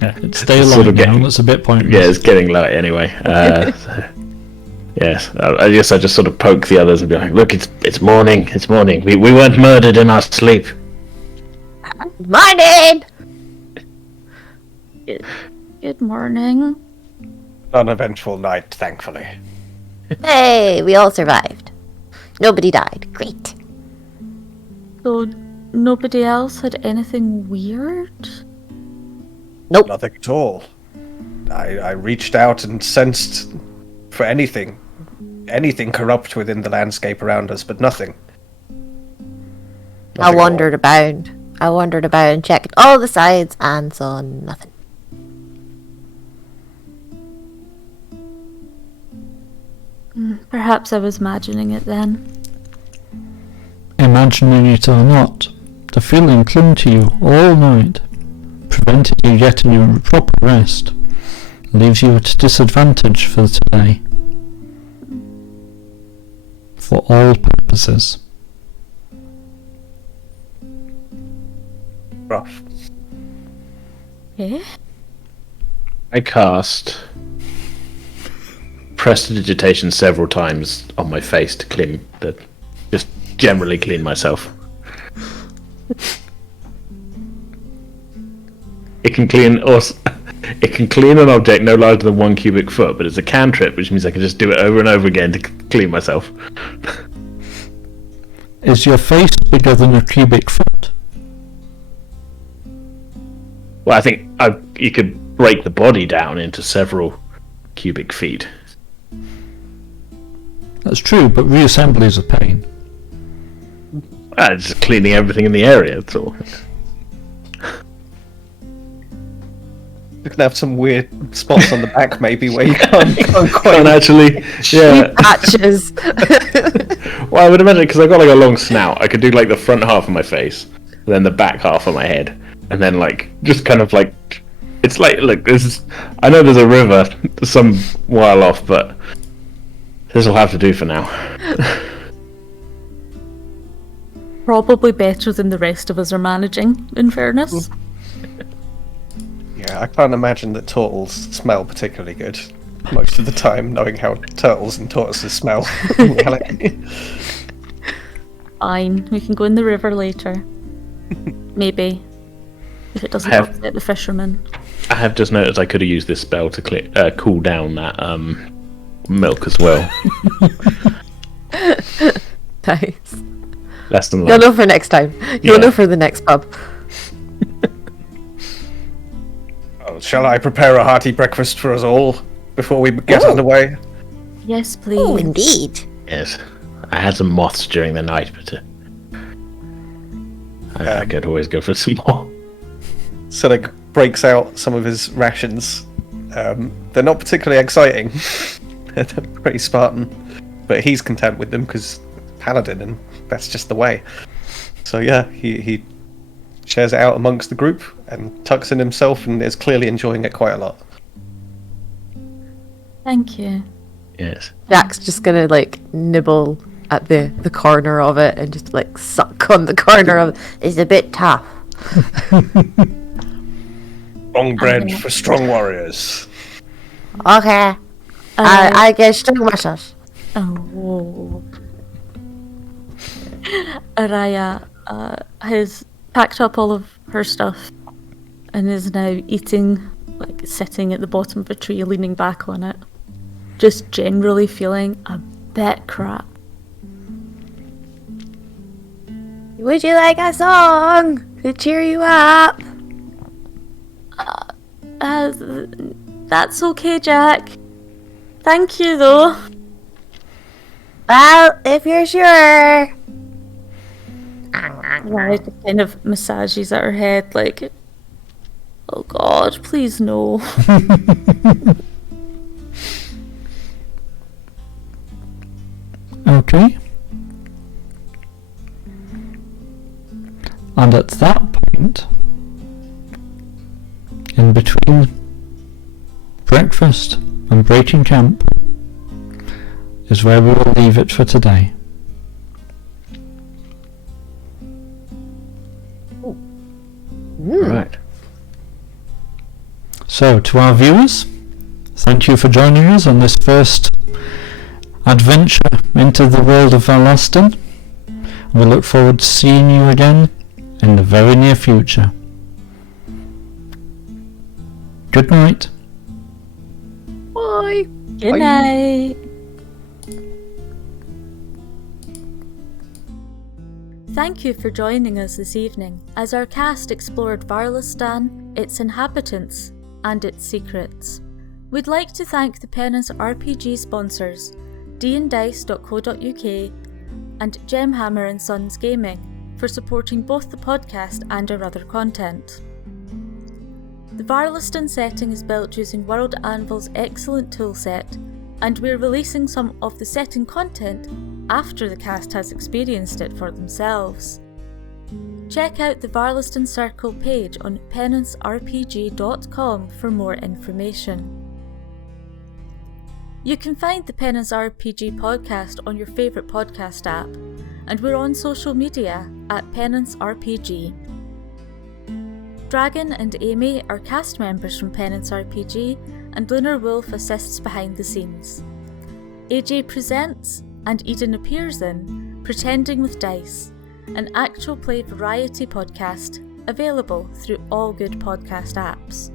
Yeah, it's daylight sort of now, that's a bit pointless. Yeah, it's getting light anyway. So, yes, I guess I just sort of poke the others and be like, look, it's morning, it's morning. We weren't murdered in our sleep. Morning! Good morning. Uneventful night, thankfully. Hey, we all survived. Nobody died. Great. So nobody else had anything weird? Nope. Nothing at all. I reached out and sensed for anything corrupt within the landscape around us, but nothing. I Nothing at all. wandered about. And checked all the sides and saw nothing. Perhaps I was imagining it then. Imagining it or not, the feeling clung to you all night, prevented you getting your proper rest, leaves you at a disadvantage for today. For all purposes. Rough. Okay. I cast prestidigitation several times on my face to just generally clean myself. It can clean an object no larger than 1 cubic foot, but it's a cantrip, which means I can just do it over and over again to clean myself. Is your face bigger than a cubic foot? Well, I think you could break the body down into several cubic feet. That's true, but reassembly is a pain. Just cleaning everything in the area, that's all. You can have some weird spots on the back, maybe, where you can't quite. Can't actually, yeah. Patches. Well, I would imagine, because I've got like a long snout, I could do like the front half of my face, then the back half of my head, and then like, just kind of like, it's like, look, I know there's a river some while off, but this will have to do for now. Probably better than the rest of us are managing, in fairness. Yeah, I can't imagine that turtles smell particularly good most of the time, knowing how turtles and tortoises smell in reality. Fine, we can go in the river later. Maybe. If it doesn't upset the fishermen. I have just noticed I could have used this spell to cool down that milk as well. Nice. Less than You'll that. know for next time. You'll Yeah. know for the next pub. Oh, shall I prepare a hearty breakfast for us all before we get underway? Yes, please. Oh, indeed. Yes. I had some moths during the night, but I could always go for some more. Selig breaks out some of his rations. They're not particularly exciting. They're pretty Spartan, but he's content with them because paladin, and that's just the way. So yeah, he shares it out amongst the group and tucks in himself and is clearly enjoying it quite a lot. Thank you. Yes. Jack's just gonna like nibble at the corner of it and just like suck on the corner of it. It's a bit tough. Strong bread for strong warriors. Okay. I get strong muscles. Oh. Araya has packed up all of her stuff and is now eating, like sitting at the bottom of a tree, leaning back on it. Just generally feeling a bit crap. Would you like a song to cheer you up? That's okay, Jack. Thank you, though. Well, if you're sure. Araya just kind of massages at her head, like, oh God, please no. Okay. And at that point, in between breakfast and breaking camp, is where we will leave it for today. Right. So, to our viewers, thank you for joining us on this first adventure into the world of Varlastan. We look forward to seeing you again in the very near future. Good night. Bye. Good night. Thank you for joining us this evening as our cast explored Varlastan, its inhabitants, and its secrets. We'd like to thank the Penance RPG sponsors, dndice.co.uk and Gemhammer & Sons Gaming for supporting both the podcast and our other content. The Varlastan setting is built using World Anvil's excellent toolset, and we're releasing some of the setting content after the cast has experienced it for themselves. Check out the Varlastan Circle page on penancerpg.com for more information. You can find the Penance RPG podcast on your favourite podcast app, and we're on social media at Penance RPG. Dragon and Amy are cast members from Penance RPG, and Lunrwolf assists behind the scenes. AJ presents, and Eden appears in, Pretending with Dice, an actual play variety podcast available through all good podcast apps.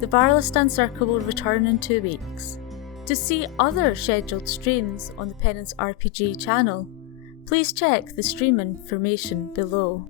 The Varlastan Circle will return in 2 weeks. To see other scheduled streams on the Penance RPG channel, please check the stream information below.